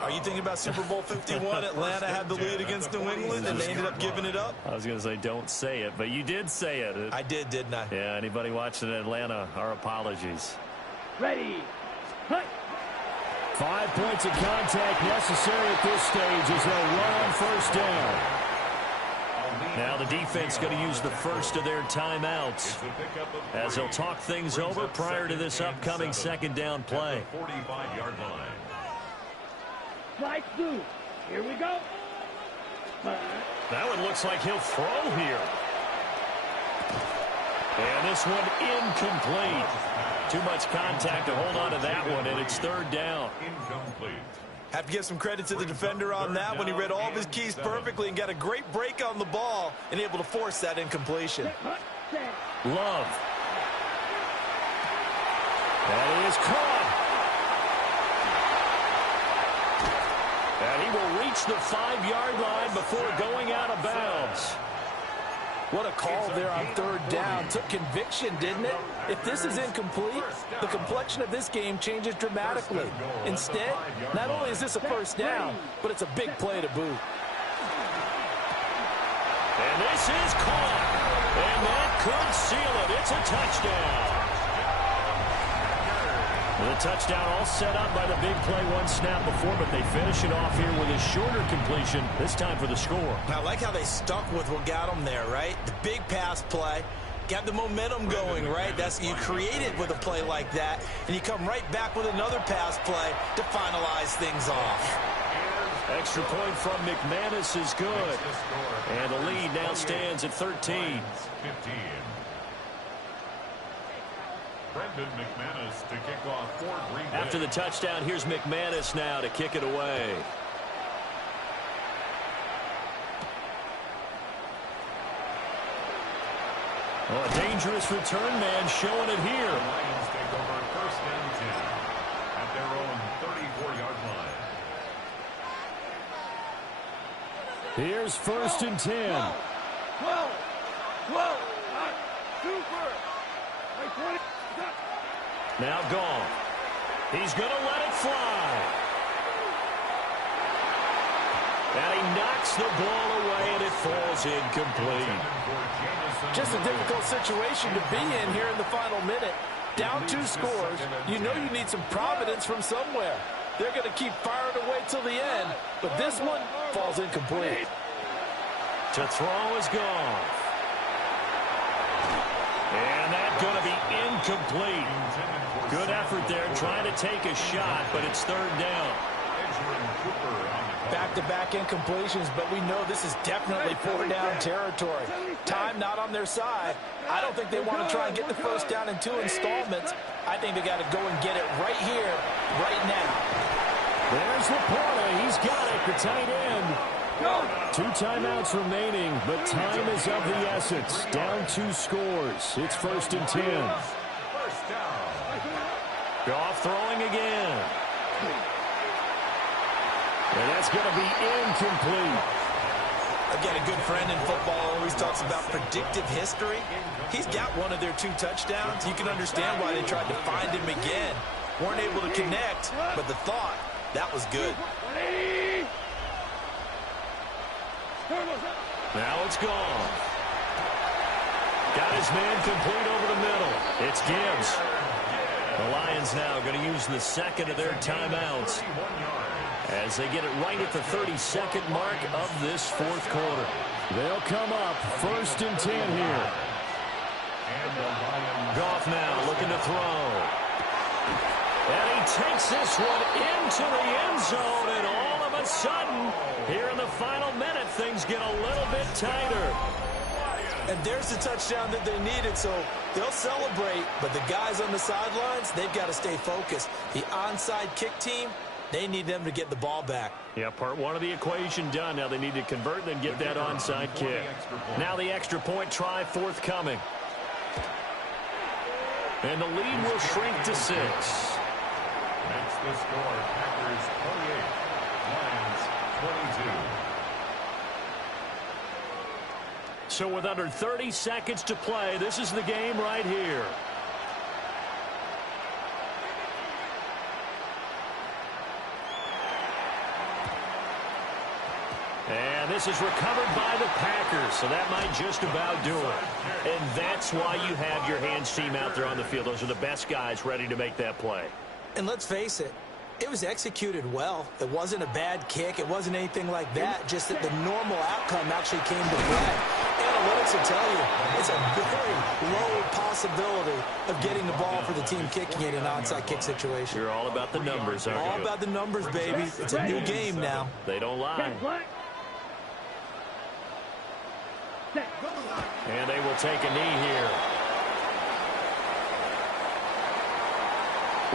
Are you thinking about Super Bowl 51? Atlanta had the lead against New England, and they ended up giving it up? I was going to say don't say it, but you did say it. I did, didn't I? Yeah, anybody watching Atlanta, our apologies. Ready. Hut. 5 points of contact necessary at this stage as they'll run on first down. Now the defense going to use the first of their timeouts as they'll talk things over prior to this upcoming second down play. 45-yard line. Slide through. Here we go. That one looks like he'll throw here. And this one incomplete. Too much contact to hold on to that one, and it's third down. Incomplete. Have to give some credit to the defender on that when he read all of his keys perfectly and got a great break on the ball and able to force that incompletion. Love. That is caught. And he will reach the 5-yard line before going out of bounds. What a call there on third down. Took conviction, didn't it? If this is incomplete, the complexion of this game changes dramatically. Instead, not only is this a first down, but it's a big play to boot. And this is caught. And that could seal it. It's a touchdown. The touchdown all set up by the big play one snap before, but they finish it off here with a shorter completion, this time for the score. I like how they stuck with what got them there, right? The big pass play, got the momentum going, right? That's you create it with a play like that, and you come right back with another pass play to finalize things off. Extra point from McManus is good. And the lead now stands at 13. Brendan McManus to kick off for Green Bay. After the touchdown, here's McManus now to kick it away. Oh, a dangerous return man showing it here. The Lions take over first and 10 at their own 34-yard line. Here's first and 10. 12. Super. Right 20. Now gone. He's going to let it fly. knocks the ball away, and it falls incomplete. Just a difficult situation to be in here in the final minute. Down 2 scores, you know you need some providence from somewhere. They're going to keep firing away till the end, but this one falls incomplete. To throw is gone. And that's going to be incomplete. Good effort there trying to take a shot, but it's third down. Back-to-back incompletions, but we know this is definitely 4-down territory. Time not on their side. I don't think they want to try and get the first down in 2 installments. I think they got to go and get it right here, right now. There's Laporta. He's got it, the tight end. 2 timeouts remaining, but time is of the essence. Down 2 scores. It's 1st and 10. Goff throwing again. And that's going to be incomplete. Again, a good friend in football always talks about predictive history. He's got one of their 2 touchdowns. You can understand why they tried to find him again. Weren't able to connect, but the thought, that was good. Now it's gone. Got his man complete over the middle. It's Gibbs. The Lions now going to use the second of their timeouts as they get it right at the 32nd mark of this 4th quarter. They'll come up 1st and 10 here. Goff now looking to throw. And he takes this one into the end zone, and all of a sudden, here in the final minute, things get a little bit tighter. And there's the touchdown that they needed, so they'll celebrate. But the guys on the sidelines, they've got to stay focused. The onside kick team, they need them to get the ball back. Yeah, part 1 of the equation done. Now they need to convert and then get that onside kick. Now the extra point try forthcoming. And the lead will shrink to 6. That's the score. Packers 28, Lions 22. So with under 30 seconds to play, this is the game right here. And this is recovered by the Packers, so that might just about do it. And that's why you have your hands team out there on the field. Those are the best guys ready to make that play. And let's face it, it was executed well. It wasn't a bad kick. It wasn't anything like that, just that the normal outcome actually came to play. Analytics will tell you it's a very low possibility of getting the ball for the team kicking it in an onside kick situation. You're all about the numbers, aren't you? All about the numbers, baby. It's a new game now. They don't lie. And they will take a knee here.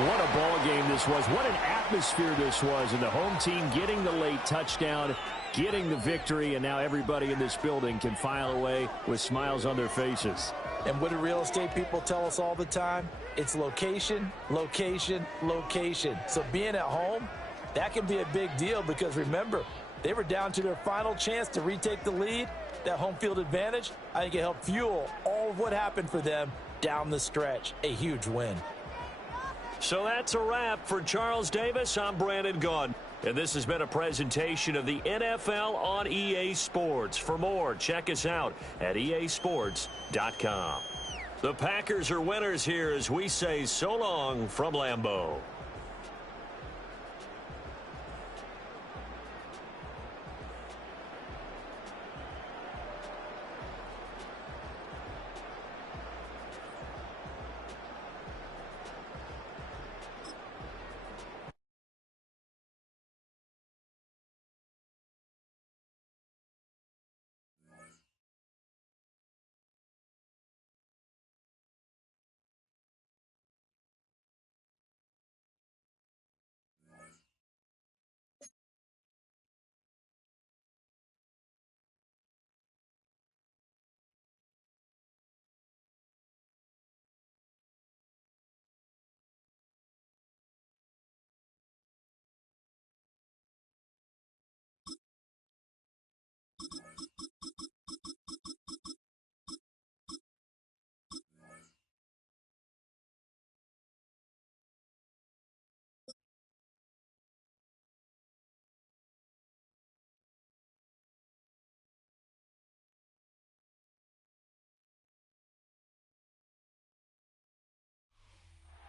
What a ball game this was. What an atmosphere this was. And the home team getting the late touchdown, getting the victory, and now everybody in this building can file away with smiles on their faces. And what do real estate people tell us all the time? It's location, location, location. So being at home, that can be a big deal because remember, they were down to their final chance to retake the lead. That home field advantage, I think it helped fuel all of what happened for them down the stretch. A huge win. So that's a wrap for Charles Davis. I'm Brandon Gaudin. And this has been a presentation of the NFL on EA Sports. For more, check us out at easports.com. The Packers are winners here as we say so long from Lambeau.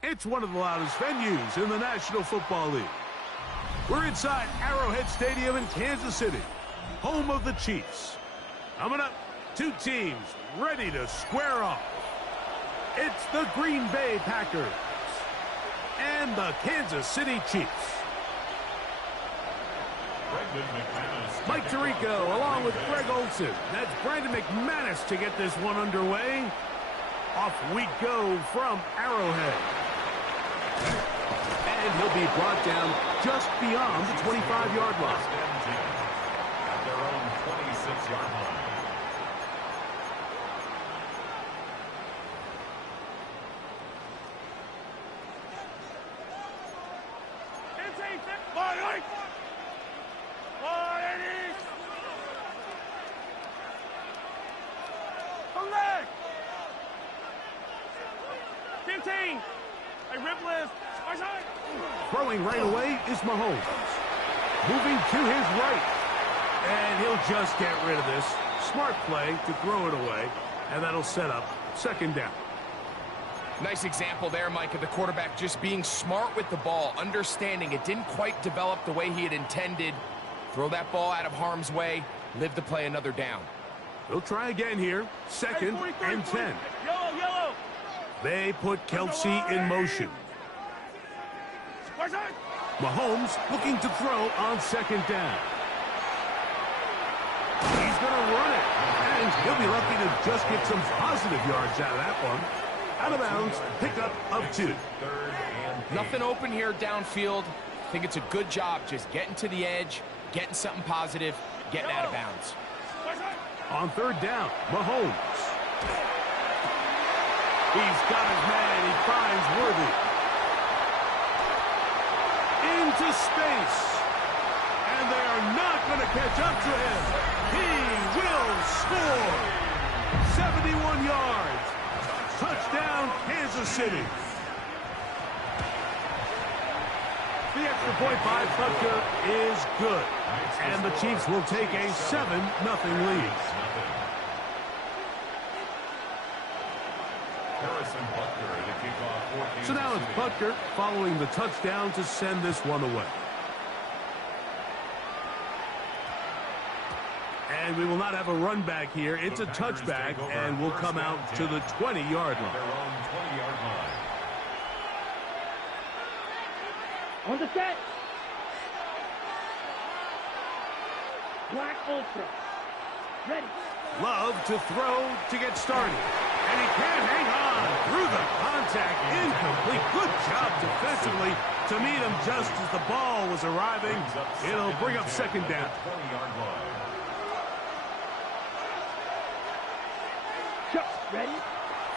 It's one of the loudest venues in the National Football League. We're inside Arrowhead Stadium in Kansas City, home of the Chiefs. Coming up, two teams ready to square off. It's the Green Bay Packers and the Kansas City Chiefs. Mike Tirico along with Greg Olson. That's Brandon McManus to get this one underway. Off we go from Arrowhead. And he'll be brought down just beyond the 25-yard line. At their own 26-yard line. Throwing right away is Mahomes. Moving to his right. And he'll just get rid of this. Smart play to throw it away. And that'll set up second down. Nice example there, Mike, of the quarterback just being smart with the ball, understanding it didn't quite develop the way he had intended. Throw that ball out of harm's way, live to play another down. He'll try again here. Second and 10. Yellow. They put Kelsey in motion. Mahomes looking to throw on second down. He's going to run it. And he'll be lucky to just get some positive yards out of that one. Out of bounds, pickup of 2. Nothing open here downfield. I think it's a good job just getting to the edge, getting something positive, getting out of bounds. On third down, Mahomes. He's got his man. He finds Worthy. Into space. And they are not going to catch up to him. He will score. 71 yards. Touchdown, Kansas City. The extra point by Butker is good. And the Chiefs will take a 7-0 lead. So now it's Butker following the touchdown to send this one away. And we will not have a run back here. It's a touchback, and we'll come out to the 20-yard line. On the set. Black Ultra. Ready. Love to throw to get started. And he can't hang on through the contact. Incomplete. Good job defensively to meet him just as the ball was arriving. It'll bring up second down. Ready?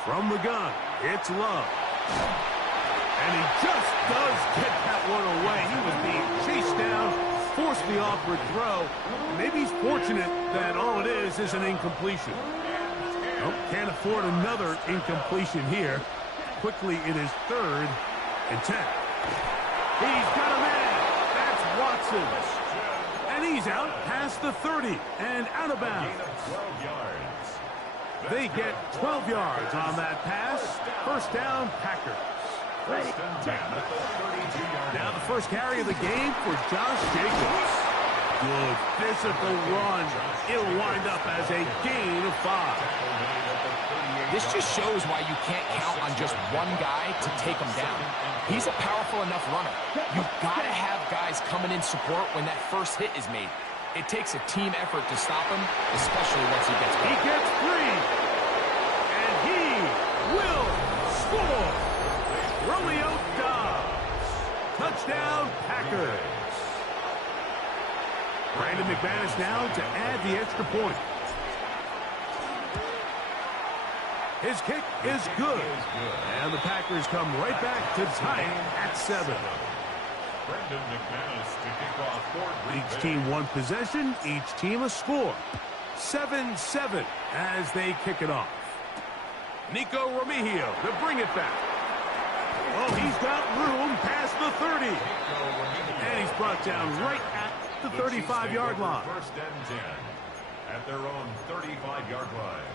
From the gun, it's Love. And he just does get that one away. He was being chased down, forced the awkward throw. Maybe he's fortunate that all it is an incompletion. Nope, can't afford another incompletion here. Quickly, it is 3rd and 10. He's got a man. That's Watson. And he's out past the 30 and out of bounds. They get 12 yards on that pass. First down, Packers. Now the first carry of the game for Josh Jacobs. Good physical run. It'll wind up as a gain of 5. This just shows why you can't count on just one guy to take him down. He's a powerful enough runner. You've got to have guys coming in support when that first hit is made. It takes a team effort to stop him, especially once he gets going. He gets free. And he will score. Romeo Dobbs. Touchdown, Packers. Brandon McManus now to add the extra point. His kick is good. And the Packers come right back to tie it at 7. Each team one possession, each team a score. 7-7 as they kick it off. Nico Remigio to bring it back. Oh, he's got room past the 30. And he's brought down right at the 35-yard line. First and 10 at their own 35-yard line.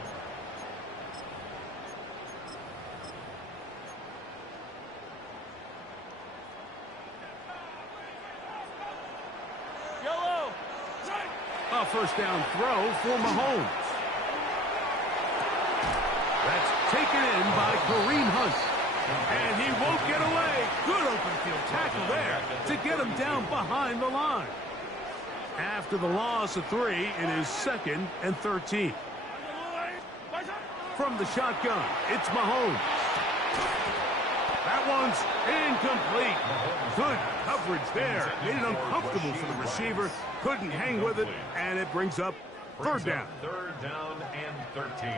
first down throw for Mahomes. That's taken in by Kareem Hunt. And he won't get away. Good open field tackle there to get him down behind the line. After the loss of 3, it is 2nd and 13. From the shotgun, it's Mahomes. That one's incomplete. Good coverage there. Made it uncomfortable for the receiver. Couldn't hang with it, and it brings up 3rd down. 3rd down and 13.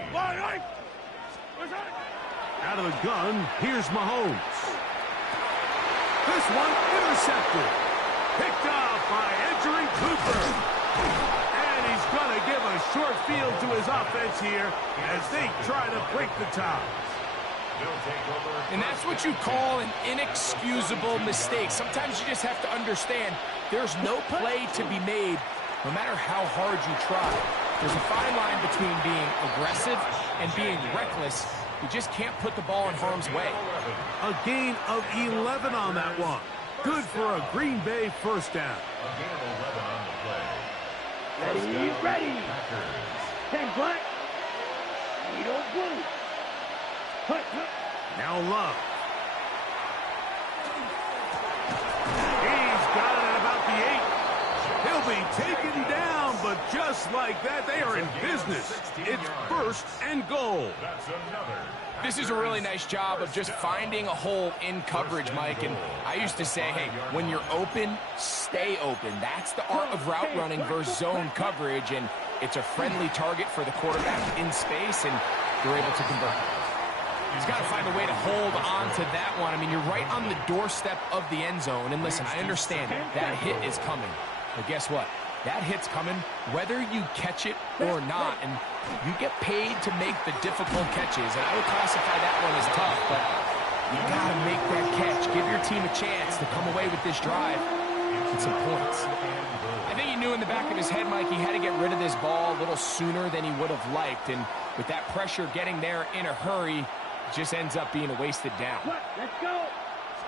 Out of the gun, here's Mahomes. This one intercepted. Picked off by Edgerrin Cooper. And he's going to give a short field to his offense here as they try to break the ties. And that's what you call an inexcusable mistake. Sometimes you just have to understand there's no play to be made no matter how hard you try. There's a fine line between being aggressive and being reckless. You just can't put the ball in harm's way. A gain of 11 on that one. Good for a Green Bay first down. A gain of 11 on the play. Ready. 10 black. 8 blue. Hut. Now Love. He's got it at about the 8. He'll be taken down, but just like that, they are in business. It's 1st and goal. That's another. This is a really nice job of just finding a hole in coverage, Mike. And I used to say, hey, when you're open, stay open. That's the art of route running versus zone coverage. And it's a friendly target for the quarterback in space, and they're able to convert. He's got to find a way to hold on to that one. I mean, you're right on the doorstep of the end zone. And listen, I understand that hit is coming. But guess what? That hit's coming whether you catch it or not. And you get paid to make the difficult catches. And I would classify that one as tough, but you got to make that catch. Give your team a chance to come away with this drive with some points. I think he knew in the back of his head, Mike, he had to get rid of this ball a little sooner than he would have liked. And with that pressure getting there in a hurry, it just ends up being a wasted down. Let's go.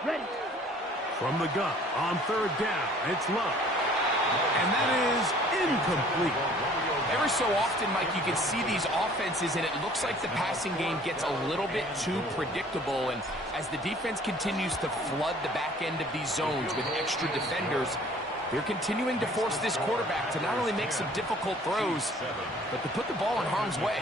Ready. From the gun on 3rd down, it's Love. And that is incomplete. Every so often, Mike, you can see these offenses, and it looks like the passing game gets a little bit too predictable. And as the defense continues to flood the back end of these zones with extra defenders, they're continuing to force this quarterback to not only make some difficult throws, but to put the ball in harm's way.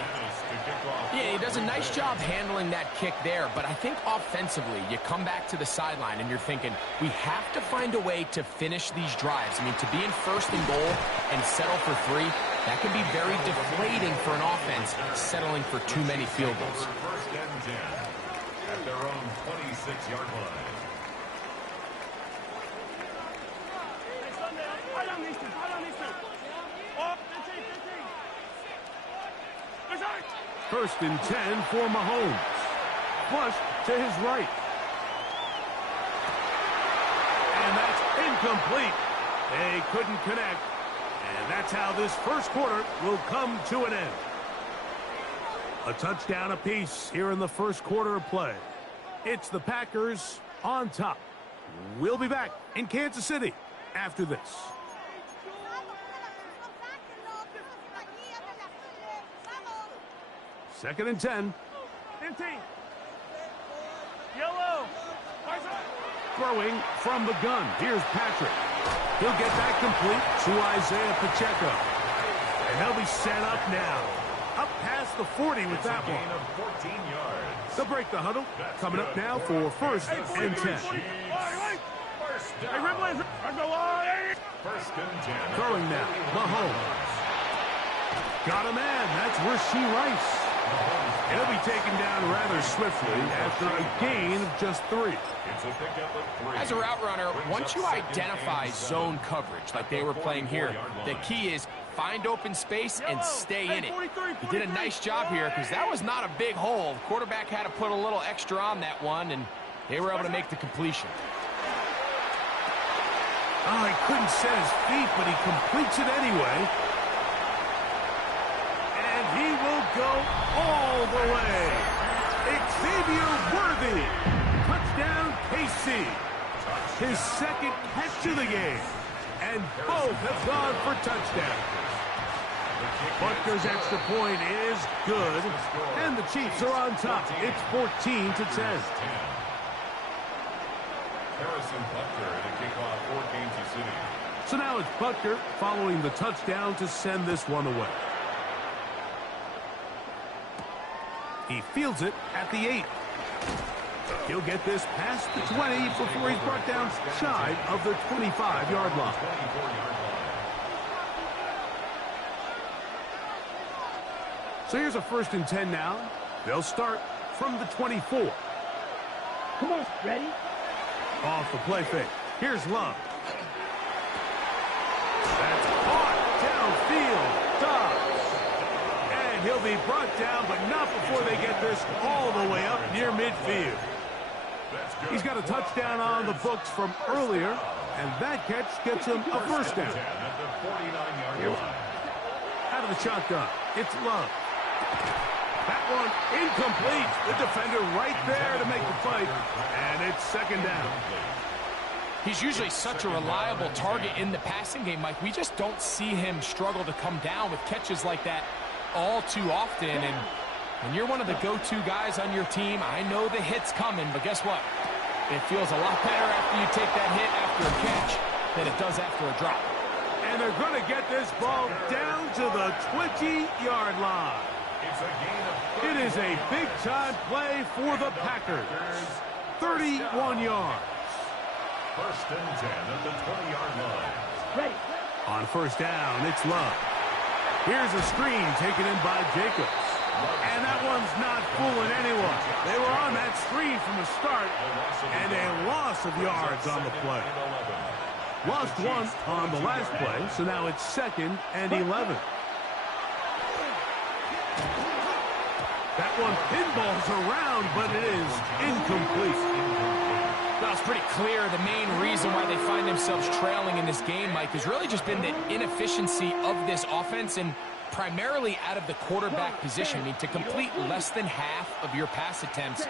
Yeah, he does a nice job handling that kick there, but I think offensively, you come back to the sideline and you're thinking, we have to find a way to finish these drives. I mean, to be in 1st and goal and settle for 3, that can be very deflating for an offense settling for too many field goals. 1st and 10 at their own 26-yard line. First and 10 for Mahomes. Flush to his right. And that's incomplete. They couldn't connect. And that's how this first quarter will come to an end. A touchdown apiece here in the first quarter of play. It's the Packers on top. We'll be back in Kansas City after this. 2nd and 10. 15. Yellow. Throwing from the gun. Here's Patrick. He'll get that complete to Isaiah Pacheco. And they'll be set up now. Up past the 40 with that one. Gain of 14 yards. They'll break the huddle. Coming up now for 1st and 10. First down. First and 10. Throwing now. Mahomes. Got a man. That's Rashee Rice. He'll be taken down rather swiftly after a gain of just 3. It's a pickup of 3. As a route runner, once you identify zone coverage like they were playing here, the key is find open space and stay in it. He did a nice job here because that was not a big hole. The quarterback had to put a little extra on that one, and they were able to make the completion. Oh, he couldn't set his feet, but he completes it anyway. And he will go all the way. Xavier Worthy. Touchdown, KC. His 2nd catch of the game. And both have gone for touchdowns. Butker's extra point is good, and the Chiefs are on top. It's 14-10. Harrison Butker in a kickoff for Kansas City. So now it's Butker following the touchdown to send this one away. He fields it at the 8. He'll get this past the 20 before he's brought down shy of the 25-yard line. So here's a 1st and 10 now. They'll start from the 24. Come on, ready? Off the play fake. Here's Love. That's caught downfield. Dobbs. And he'll be brought down, but not before they get this all the way up near midfield. He's got a touchdown on the books from earlier, and that catch gets him a 1st down. Out of the shotgun, it's Love. That one incomplete. The defender right there to make the fight, and it's 2nd down. He's usually such a reliable target in the passing game, Mike. We just don't see him struggle to come down with catches like that all too often. And when you're one of the go-to guys on your team, I know the hit's coming, but guess what? It feels a lot better after you take that hit after a catch than it does after a drop. And they're going to get this ball down to the 20-yard line. It is a big-time play for the Packers. 31 yards. 1st and 10 at the 20-yard line. Ready. On 1st down, it's Love. Here's a screen taken in by Jacobs. And that one's not fooling anyone. They were on that screen from the start, and a loss of yards on the play. Lost one on the last play, so now it's 2nd and 11. That one pinballs around, but it is incomplete. Well, it's pretty clear the main reason why they find themselves trailing in this game, Mike, has really just been the inefficiency of this offense and primarily out of the quarterback position. I mean, to complete less than half of your pass attempts,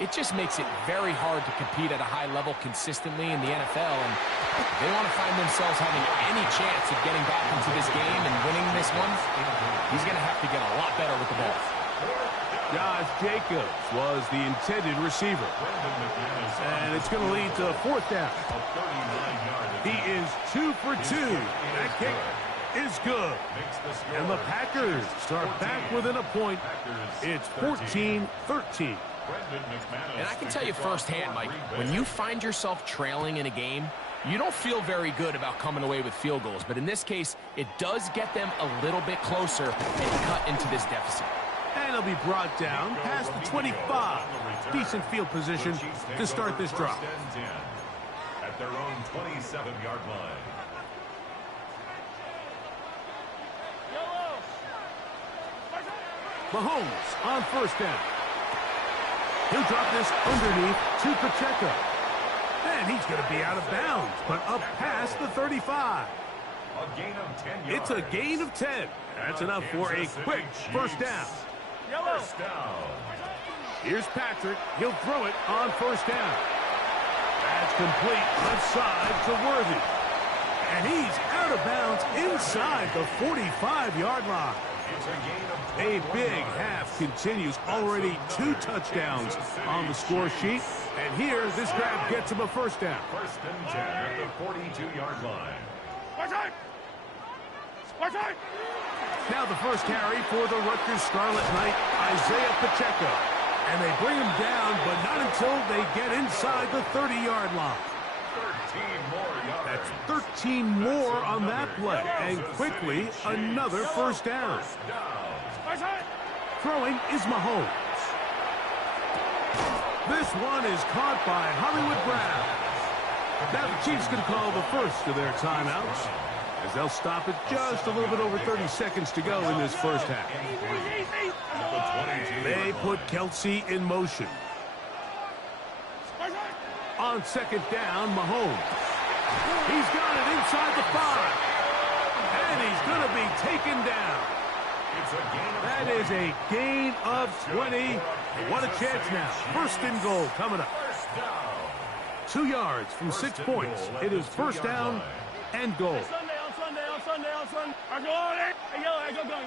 it just makes it very hard to compete at a high level consistently in the NFL. And if they want to find themselves having any chance of getting back into this game and winning this one, he's going to have to get a lot better with the ball. Josh Jacobs was the intended receiver. And it's going to lead to 4th down. He is 2 for 2. That kick is good. And the Packers are back within a point. It's 14-13. And I can tell you firsthand, Mike, when you find yourself trailing in a game, you don't feel very good about coming away with field goals. But in this case, it does get them a little bit closer and cut into this deficit. And he'll be brought down past the 25. Decent field position to start this drive. At their own 27-yard line. Mahomes on 1st down. He'll drop this underneath to Pacheco. And he's going to be out of bounds, but up past the 35. A gain of 10 yards. It's a gain of 10. That's enough for a quick 1st down. First down. Here's Patrick. He'll throw it on 1st down. That's complete left side to Worthy. And he's out of bounds inside the 45-yard line. A big half continues. Already 2 touchdowns on the score sheet. And here, this grab gets him a 1st down. 1st and 10 at the 42-yard line. Now the first carry for the Rutgers Scarlet Knight, Isaiah Pacheco. And they bring him down, but not until they get inside the 30-yard line. 13 more yards. That's 13 more on that play. And quickly, another 1st down. Throwing is Mahomes. This one is caught by Hollywood Brown. Now the Chiefs can call the first of their timeouts, as they'll stop it just a little bit over 30 seconds to go in this 1st half. They put Kelsey in motion. On 2nd down, Mahomes. He's got it inside the 5. And he's going to be taken down. That is a gain of 20. What a chance now. 1st and goal coming up. 2 yards from 6 points. It is 1st down and goal. On Sunday. Hey, yo, go gun.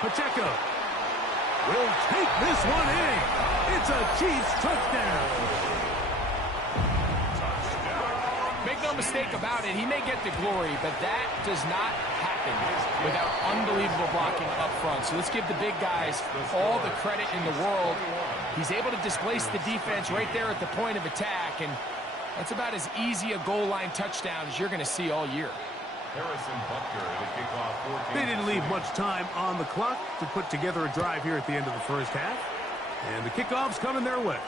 Pacheco will take this one in. It's a Chiefs touchdown. Make no mistake about it, he may get the glory, but that does not happen without unbelievable blocking up front. So let's give the big guys all the credit in the world. He's able to displace the defense right there at the point of attack, and that's about as easy a goal line touchdown as you're going to see all year. They didn't leave much time on the clock to put together a drive here at the end of the first half. And the kickoff's coming their way.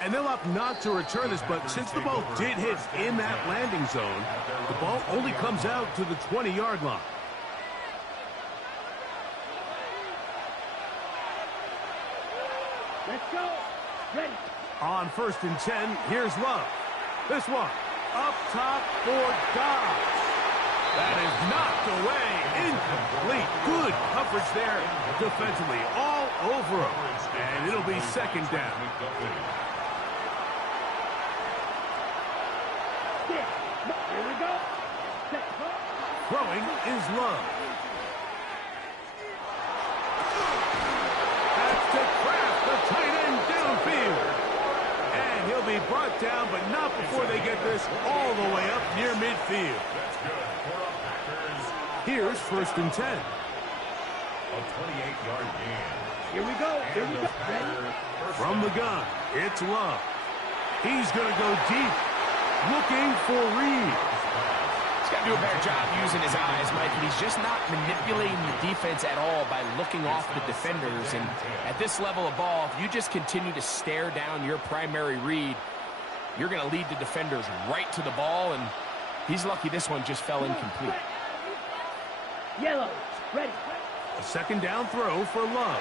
And they'll opt not to return this, but since the ball did hit in that landing zone, the ball only comes out to the 20-yard line. Let's go. Ready. On 1st and 10, here's Love. This one, up top for Dobbs. That is knocked away, incomplete. Good coverage there defensively, all over him. And it'll be 2nd down. Here we go. Throwing is Love. That's to Kraft, the tight end downfield. And he'll be brought down, but not before they get this all the way up near midfield. Here's 1st and 10. A 28-yard gain. Here we go. Ready? From the gun, it's Love. He's going to go deep, looking for Reed. He's got to do a better job using his eyes, Mike, and he's just not manipulating the defense at all by looking off the defenders. And at this level of ball, if you just continue to stare down your primary read, you're going to lead the defenders right to the ball, and he's lucky this one just fell incomplete. Yellow. Ready. A 2nd down throw for Love.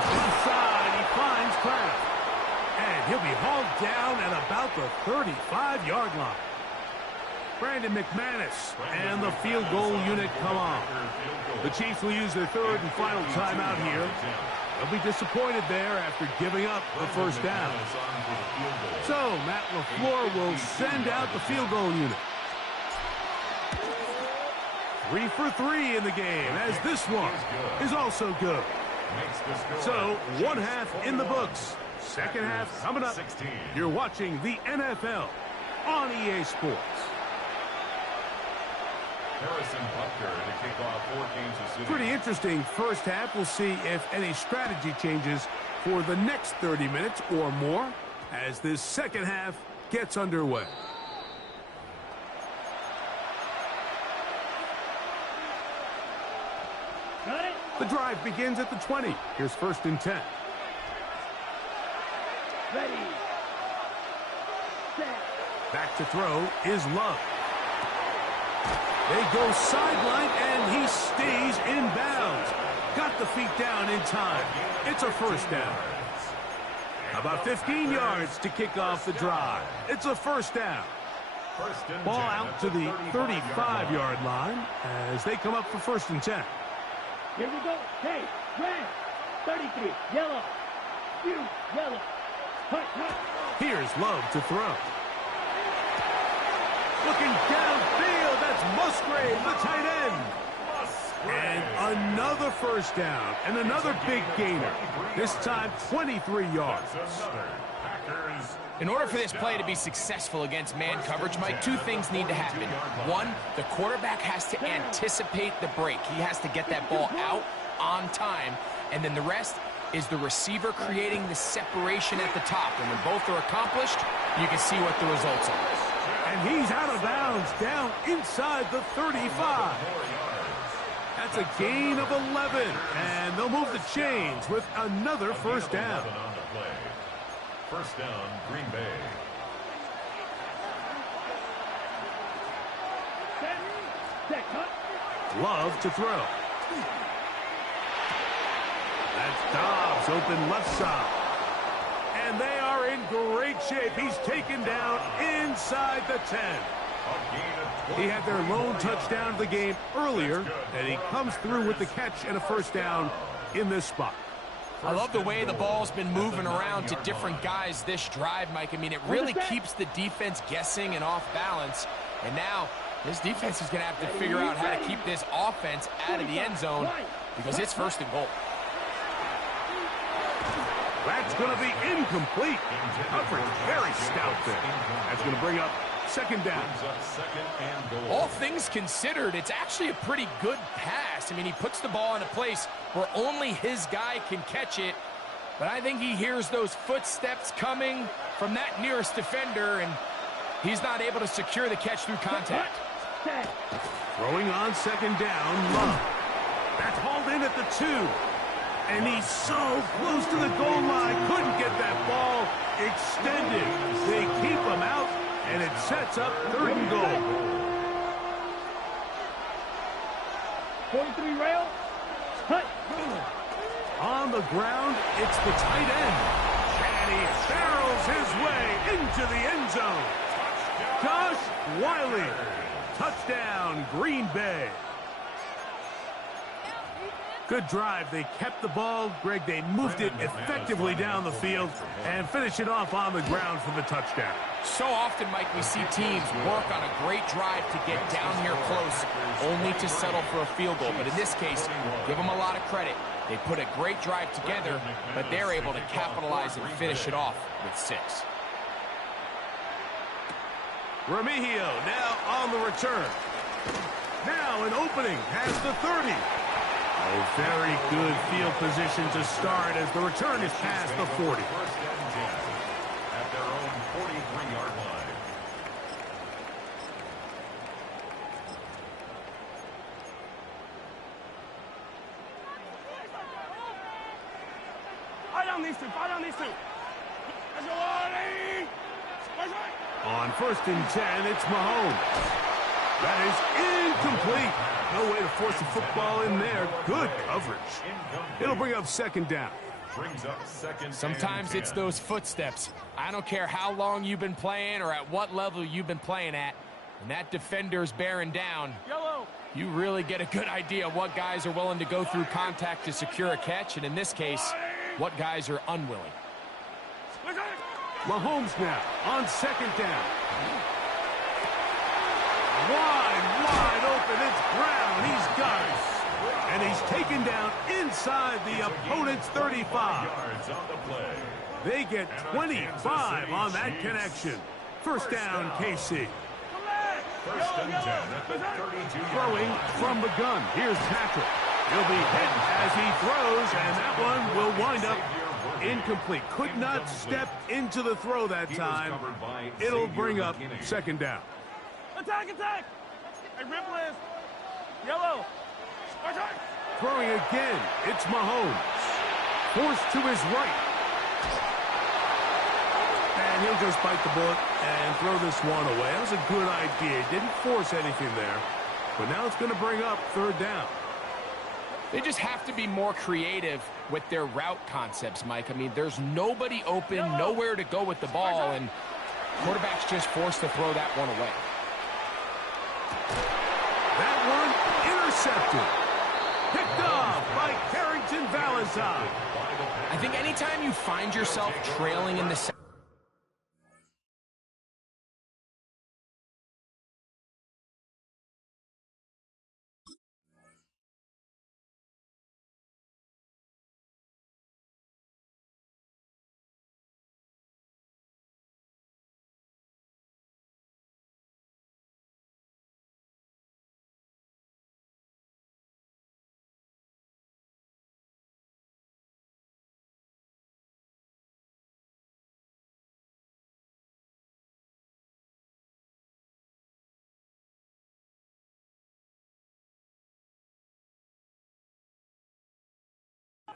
Inside, he finds Kraft. And he'll be hauled down at about the 35-yard line. Brandon McManus and the field goal unit come on. The Chiefs will use their 3rd and final timeout here. They'll be disappointed there after giving up the 1st down. So Matt LaFleur will send out the field goal unit. 3 for 3 in the game, as this one is also good. So 1 half in the books. 2nd half coming up. You're watching the NFL on EA Sports. Pretty interesting first half. We'll see if any strategy changes for the next 30 minutes or more as this 2nd half gets underway. Got it. The drive begins at the 20. Here's 1st and 10. Ready. Set. Back to throw is Love. They go sideline, and he stays in bounds. Got the feet down in time. It's a 1st down. About 15 yards to kick off the drive. It's a 1st down. Ball out to the 35-yard line as they come up for 1st and 10. Here we go. Hey, red. 33. Yellow. You. Yellow. Hut. Here's Love to throw. Looking downfield, that's Musgrave, the tight end. And another 1st down, and another big gainer. This time, 23 yards. In order for this play to be successful against man coverage, Mike, 2 things need to happen. 1, the quarterback has to anticipate the break. He has to get that ball out on time. And then the rest is the receiver creating the separation at the top. And when both are accomplished, you can see what the results are. And he's out of bounds, down inside the 35. That's a gain of 11. And they'll move the chains with another 1st down. 1st down, Green Bay. Set. Cut. Love to throw. That's Dobbs, open left side. And they are in great shape. He's taken down inside the 10. He had their lone touchdown of the game earlier, and he comes through with the catch and a 1st down in this spot. I love the way the ball's been moving around to different guys this drive, Mike. I mean, it really keeps the defense guessing and off balance. And now this defense is going to have to figure out how to keep this offense out of the end zone because it's 1st and goal. That's going to be incomplete. Coverage very stout there. That's going to bring up 2nd down. All things considered, it's actually a pretty good pass. I mean, he puts the ball in a place where only his guy can catch it. But I think he hears those footsteps coming from that nearest defender, and he's not able to secure the catch through contact. Throwing on 2nd down, Love. That's hauled in at the 2. And he's so close to the goal line. Couldn't get that ball extended. They keep him out, and it sets up 3rd and goal. 43 rail. Cut. On the ground, it's the tight end. And he barrels his way into the end zone. Josh Wiley. Touchdown, Green Bay. Good drive. They kept the ball. Greg, they moved it effectively down the field and finish it off on the ground for the touchdown. So often, Mike, we see teams work on a great drive to get down here close, only to settle for a field goal. But in this case, give them a lot of credit. They put a great drive together, but they're able to capitalize and finish it off with 6. Remigio now on the return. Now an opening past the 30. A very good field position to start as the return is past the 40. At their own 43-yard line. On 1st and 10, it's Mahomes. That is incomplete. No way to force the football in there. Good coverage. It'll bring up 2nd down. Sometimes it's those footsteps. I don't care how long you've been playing or at what level you've been playing at. When that defender's bearing down, you really get a good idea of what guys are willing to go through contact to secure a catch, and in this case, what guys are unwilling. Mahomes now on 2nd down. Wide open. It's Brown. He's got it. And he's taken down inside the opponent's 35. They get 25 on that connection. 1st down, KC. First and 10 at the 32. Throwing from the gun. Here's Patrick. He'll be hit as he throws, and that one will wind up incomplete. Could not step into the throw that time. It'll bring up 2nd down. Attack, attack! Hey, Ripley. Yellow. Attack! Throwing again. It's Mahomes. Forced to his right. And he'll just bite the bullet and throw this one away. That was a good idea. He didn't force anything there. But now it's going to bring up 3rd down. They just have to be more creative with their route concepts, Mike. I mean, there's nobody open, nowhere to go with the ball, and quarterback's just forced to throw that one away. That one intercepted. Picked off by Carrington Valentine. I think anytime you find yourself trailing in the second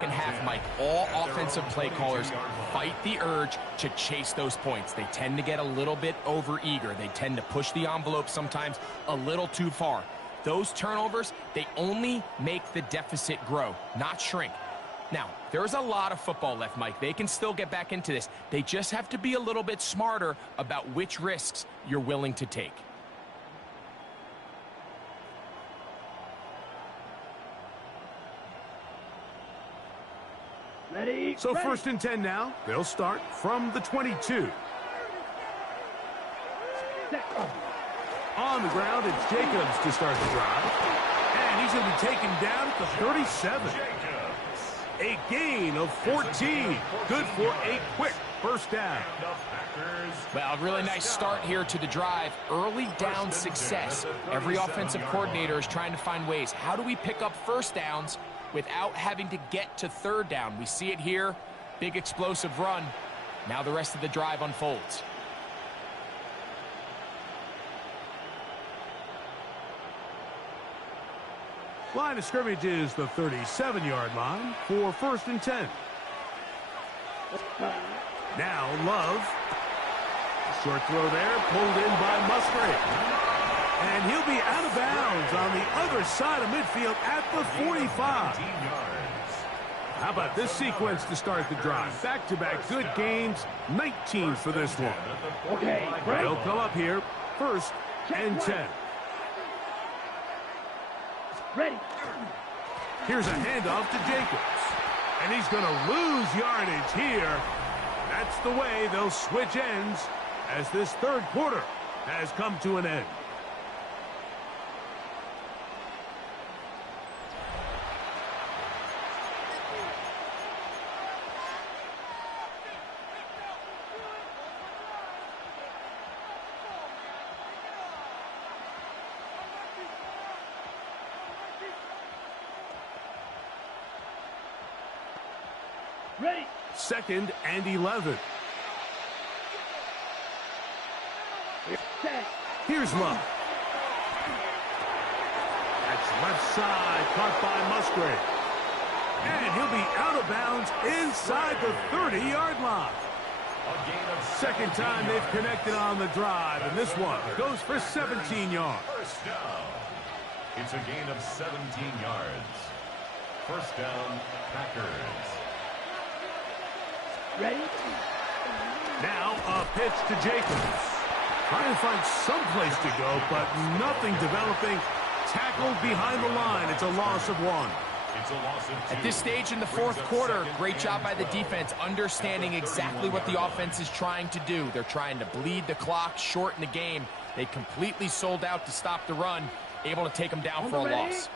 half, Mike, all offensive play callers fight the urge to chase those points. They tend to get a little bit overeager. They tend to push the envelope sometimes a little too far. Those turnovers, they only make the deficit grow, not shrink. Now, there's a lot of football left, Mike. They can still get back into this. They just have to be a little bit smarter about which risks you're willing to take. Ready? So ready. 1st and 10 now. They'll start from the 22. On the ground, it's Jacobs to start the drive. And he's going to be taken down at the 37. A gain of 14. Good for a quick first down. Well, really nice start here to the drive. Early down success. Every offensive coordinator is trying to find ways. How do we pick up first downs without having to get to third down? We see it here. Big explosive run. Now the rest of the drive unfolds. Line of scrimmage is the 37-yard line for 1st and 10. Now Love. Short throw there, pulled in by Musgrave. And he'll be out of bounds on the other side of midfield at the 45. How about this sequence to start the drive? Back-to-back good gains, 19 for this one. Okay, right. They'll come up here, 1st and 10. Ready. Here's a handoff to Jacobs. And he's going to lose yardage here. That's the way they'll switch ends as this third quarter has come to an end. Ready. 2nd and 11. Here's Love. That's left side, caught by Musgrave. And he'll be out of bounds inside the 30-yard line. Second time they've connected on the drive, and this one goes for 17 yards. First down. It's a gain of 17 yards. First down, Packers. Ready? Now a pitch to Jacobs. Trying to find some place to go, but nothing developing. Tackled behind the line. It's a loss of 1. It's a loss of 2. At this stage in the fourth quarter, great job by the defense, understanding exactly what the offense is trying to do. They're trying to bleed the clock, shorten the game. They completely sold out to stop the run, able to take them down for a loss.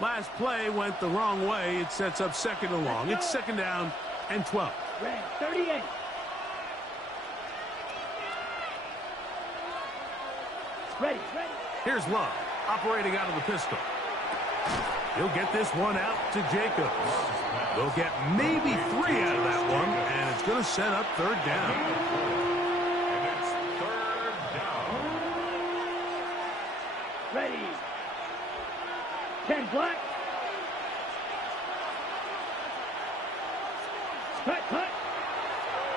Last play went the wrong way. It sets up 2nd and long. It's 2nd down and 12. Ready. 38. Ready. Here's Love, operating out of the pistol. He'll get this one out to Jacobs. They'll get maybe 3 out of that one, and it's going to set up 3rd down. And it's 3rd down. Ready. 10 black. Cut.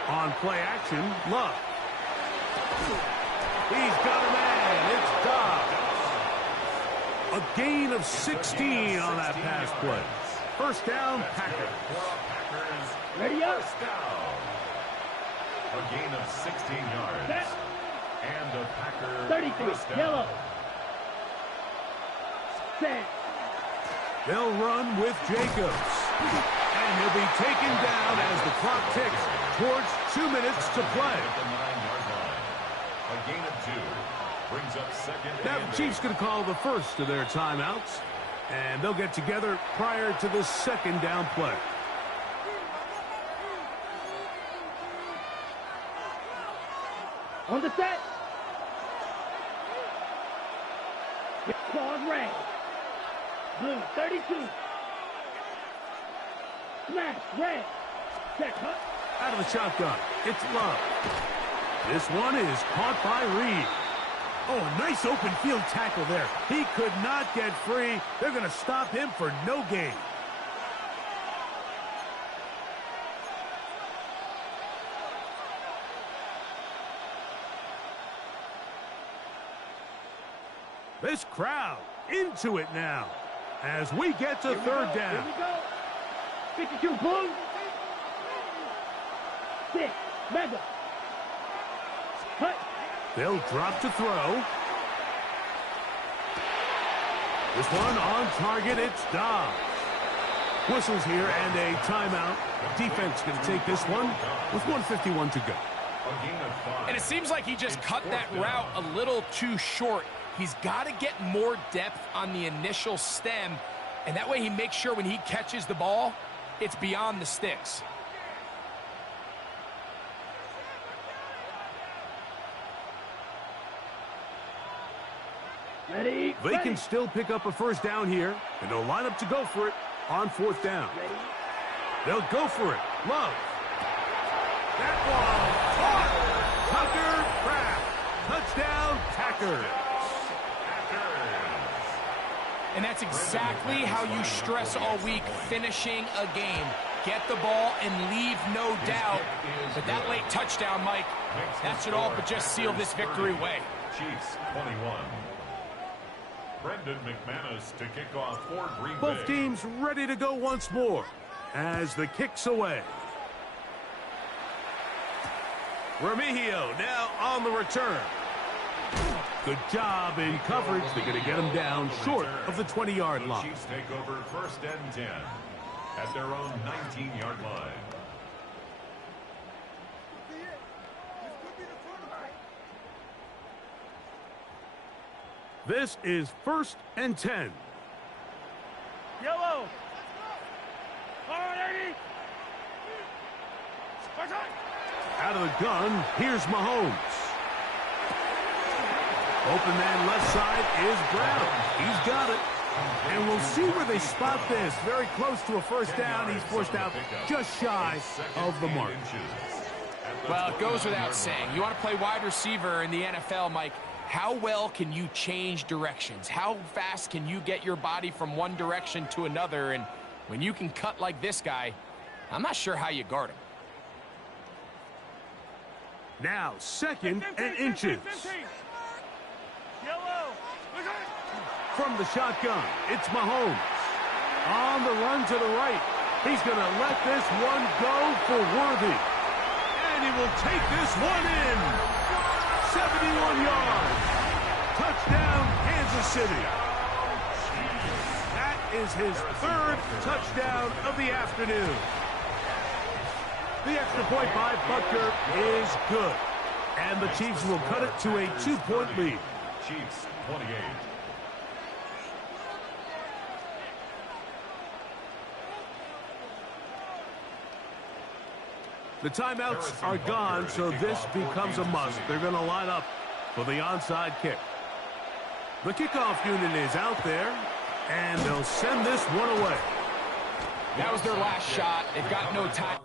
On play action, Love. He's got a man. It's Dobbs. A gain of 16 on that pass play. First down, Packers. Ready up. First down. A gain of 16 yards. Set. And a Packer 33. first down. Yellow. Set. They'll run with Jacobs. And he'll be taken down as the clock ticks towards 2 minutes to play. At the 9-yard line. A gain of 2. Brings up 2nd Now and the Chiefs going to call the first of their timeouts. And they'll get together prior to the 2nd down play. On the set. Claws red. Blue 32. Smash red. Set cut. Out of the shotgun, it's Love. This one is caught by Reed. Oh, a nice open field tackle there. He could not get free. They're going to stop him for no gain. This crowd into it now as we get to 3rd down. Here we go. 52 blue. 6 mega. Cut. They'll drop to throw. This one on target, it's Dobbs. Whistles here and a timeout. Defense going to take this one with 1:51 to go. a gain of 5. And it seems like he just cut that route a little too short. He's got to get more depth on the initial stem, and that way he makes sure when he catches the ball, it's beyond the sticks. Ready? They can still pick up a first down here, and they'll line up to go for it on fourth down. They'll go for it. Love. That ball caught. Tucker Craft. Touchdown, Packers. And that's exactly how you stress all week, finishing a game. Get the ball and leave no doubt. But that late touchdown, Mike, that should all but just seal this victory away. Chiefs 21. Brendan McManus to kick off for Green Bay. Both teams ready to go once more as the kick's away. Remigio now on the return. Good job in coverage. They're going to get him down short of the 20-yard line. The Chiefs take over first and 10 at their own 19-yard line. This is first and 10. Yellow. Out of the gun, here's Mahomes. Open man left side is Brown. He's got it. And we'll see where they spot this. Very close to a first down. He's forced out just shy of the mark. Well, it goes without saying. You want to play wide receiver in the NFL, Mike, how well can you change directions? How fast can you get your body from one direction to another? And when you can cut like this guy, I'm not sure how you guard him. Now, second and inches. From the shotgun, it's Mahomes. On the run to the right. He's going to let this one go for Worthy. And he will take this one in. 71 yards. Touchdown, Kansas City. That is his third touchdown of the afternoon. The extra point by Butker is good. And the Chiefs will cut it to a 2-point lead. Chiefs 28. The timeouts are gone, so this becomes a must. They're going to line up for the onside kick. The kickoff unit is out there, and they'll send this one away. That was their last shot. They've got no time.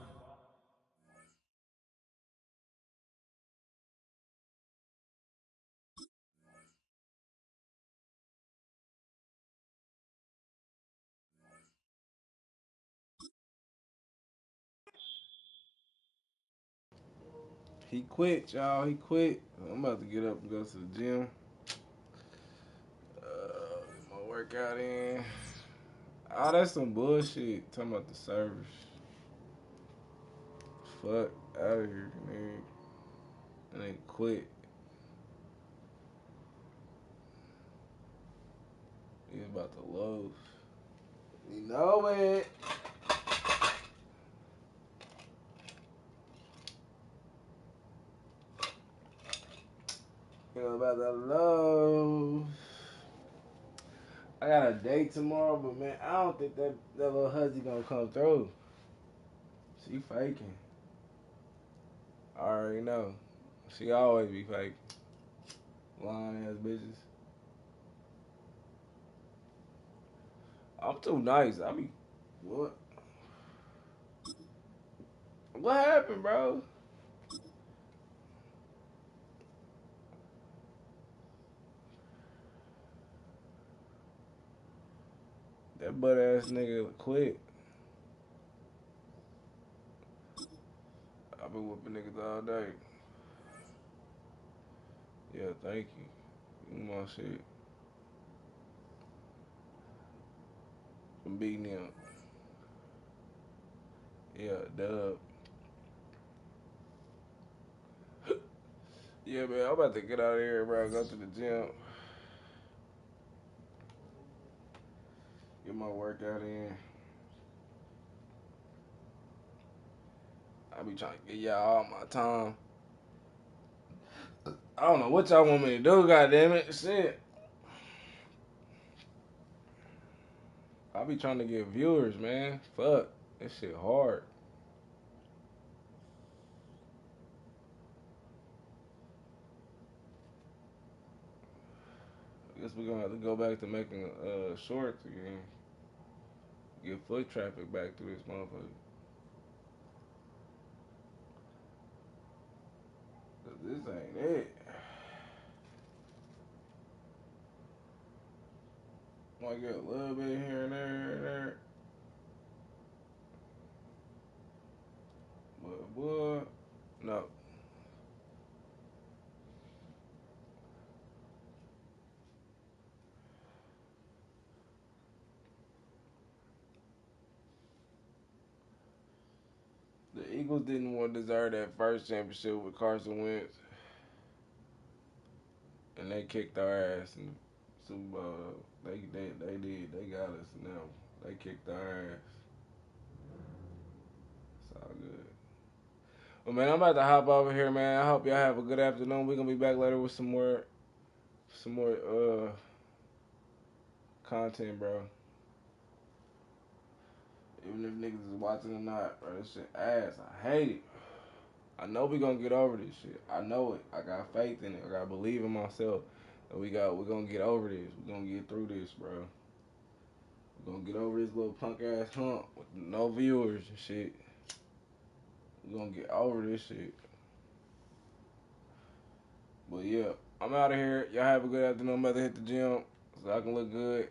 He quit, y'all. He quit. I'm about to get up and go to the gym. Get my workout in. Oh, that's some bullshit. Talking about the service. Fuck out of here, man. And then quit. He's about to loaf. You know it. You know about that love. I got a date tomorrow, but man, I don't think that little hussy gonna come through. She faking. I already know. She always be faking. Lying ass bitches. I'm too nice. I be what? What happened, bro? That butt ass nigga quit. I've been whooping niggas all day. Yeah, thank you. You my shit. I'm beating him. Yeah, dub. Yeah, man, I'm about to get out of here, bro. Go to the gym. Get my workout in. I be trying to get y'all all my time. I don't know what y'all want me to do, goddammit. Shit. I be trying to get viewers, man. Fuck. This shit hard. I guess we're gonna have to go back to making shorts again. Get foot traffic back through this motherfucker. 'Cause this ain't it. Might get a little bit here and there. But boy, no. The Eagles didn't want to deserve that first championship with Carson Wentz, and they kicked our ass in the Super Bowl. They did. They got us now. They kicked our ass. It's all good. Well, man, I'm about to hop over here, man. I hope y'all have a good afternoon. We're gonna be back later with some more content, bro. Even if niggas is watching or not, bro, this shit ass. I hate it. I know we gonna get over this shit. I know it. I got faith in it. I gotta believe in myself. And we're gonna get over this. We're gonna get through this, bro. We're gonna get over this little punk ass hump with no viewers and shit. We're gonna get over this shit. But yeah, I'm out of here. Y'all have a good afternoon. I'm about to hit the gym so I can look good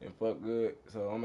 and fuck good. So I'm out.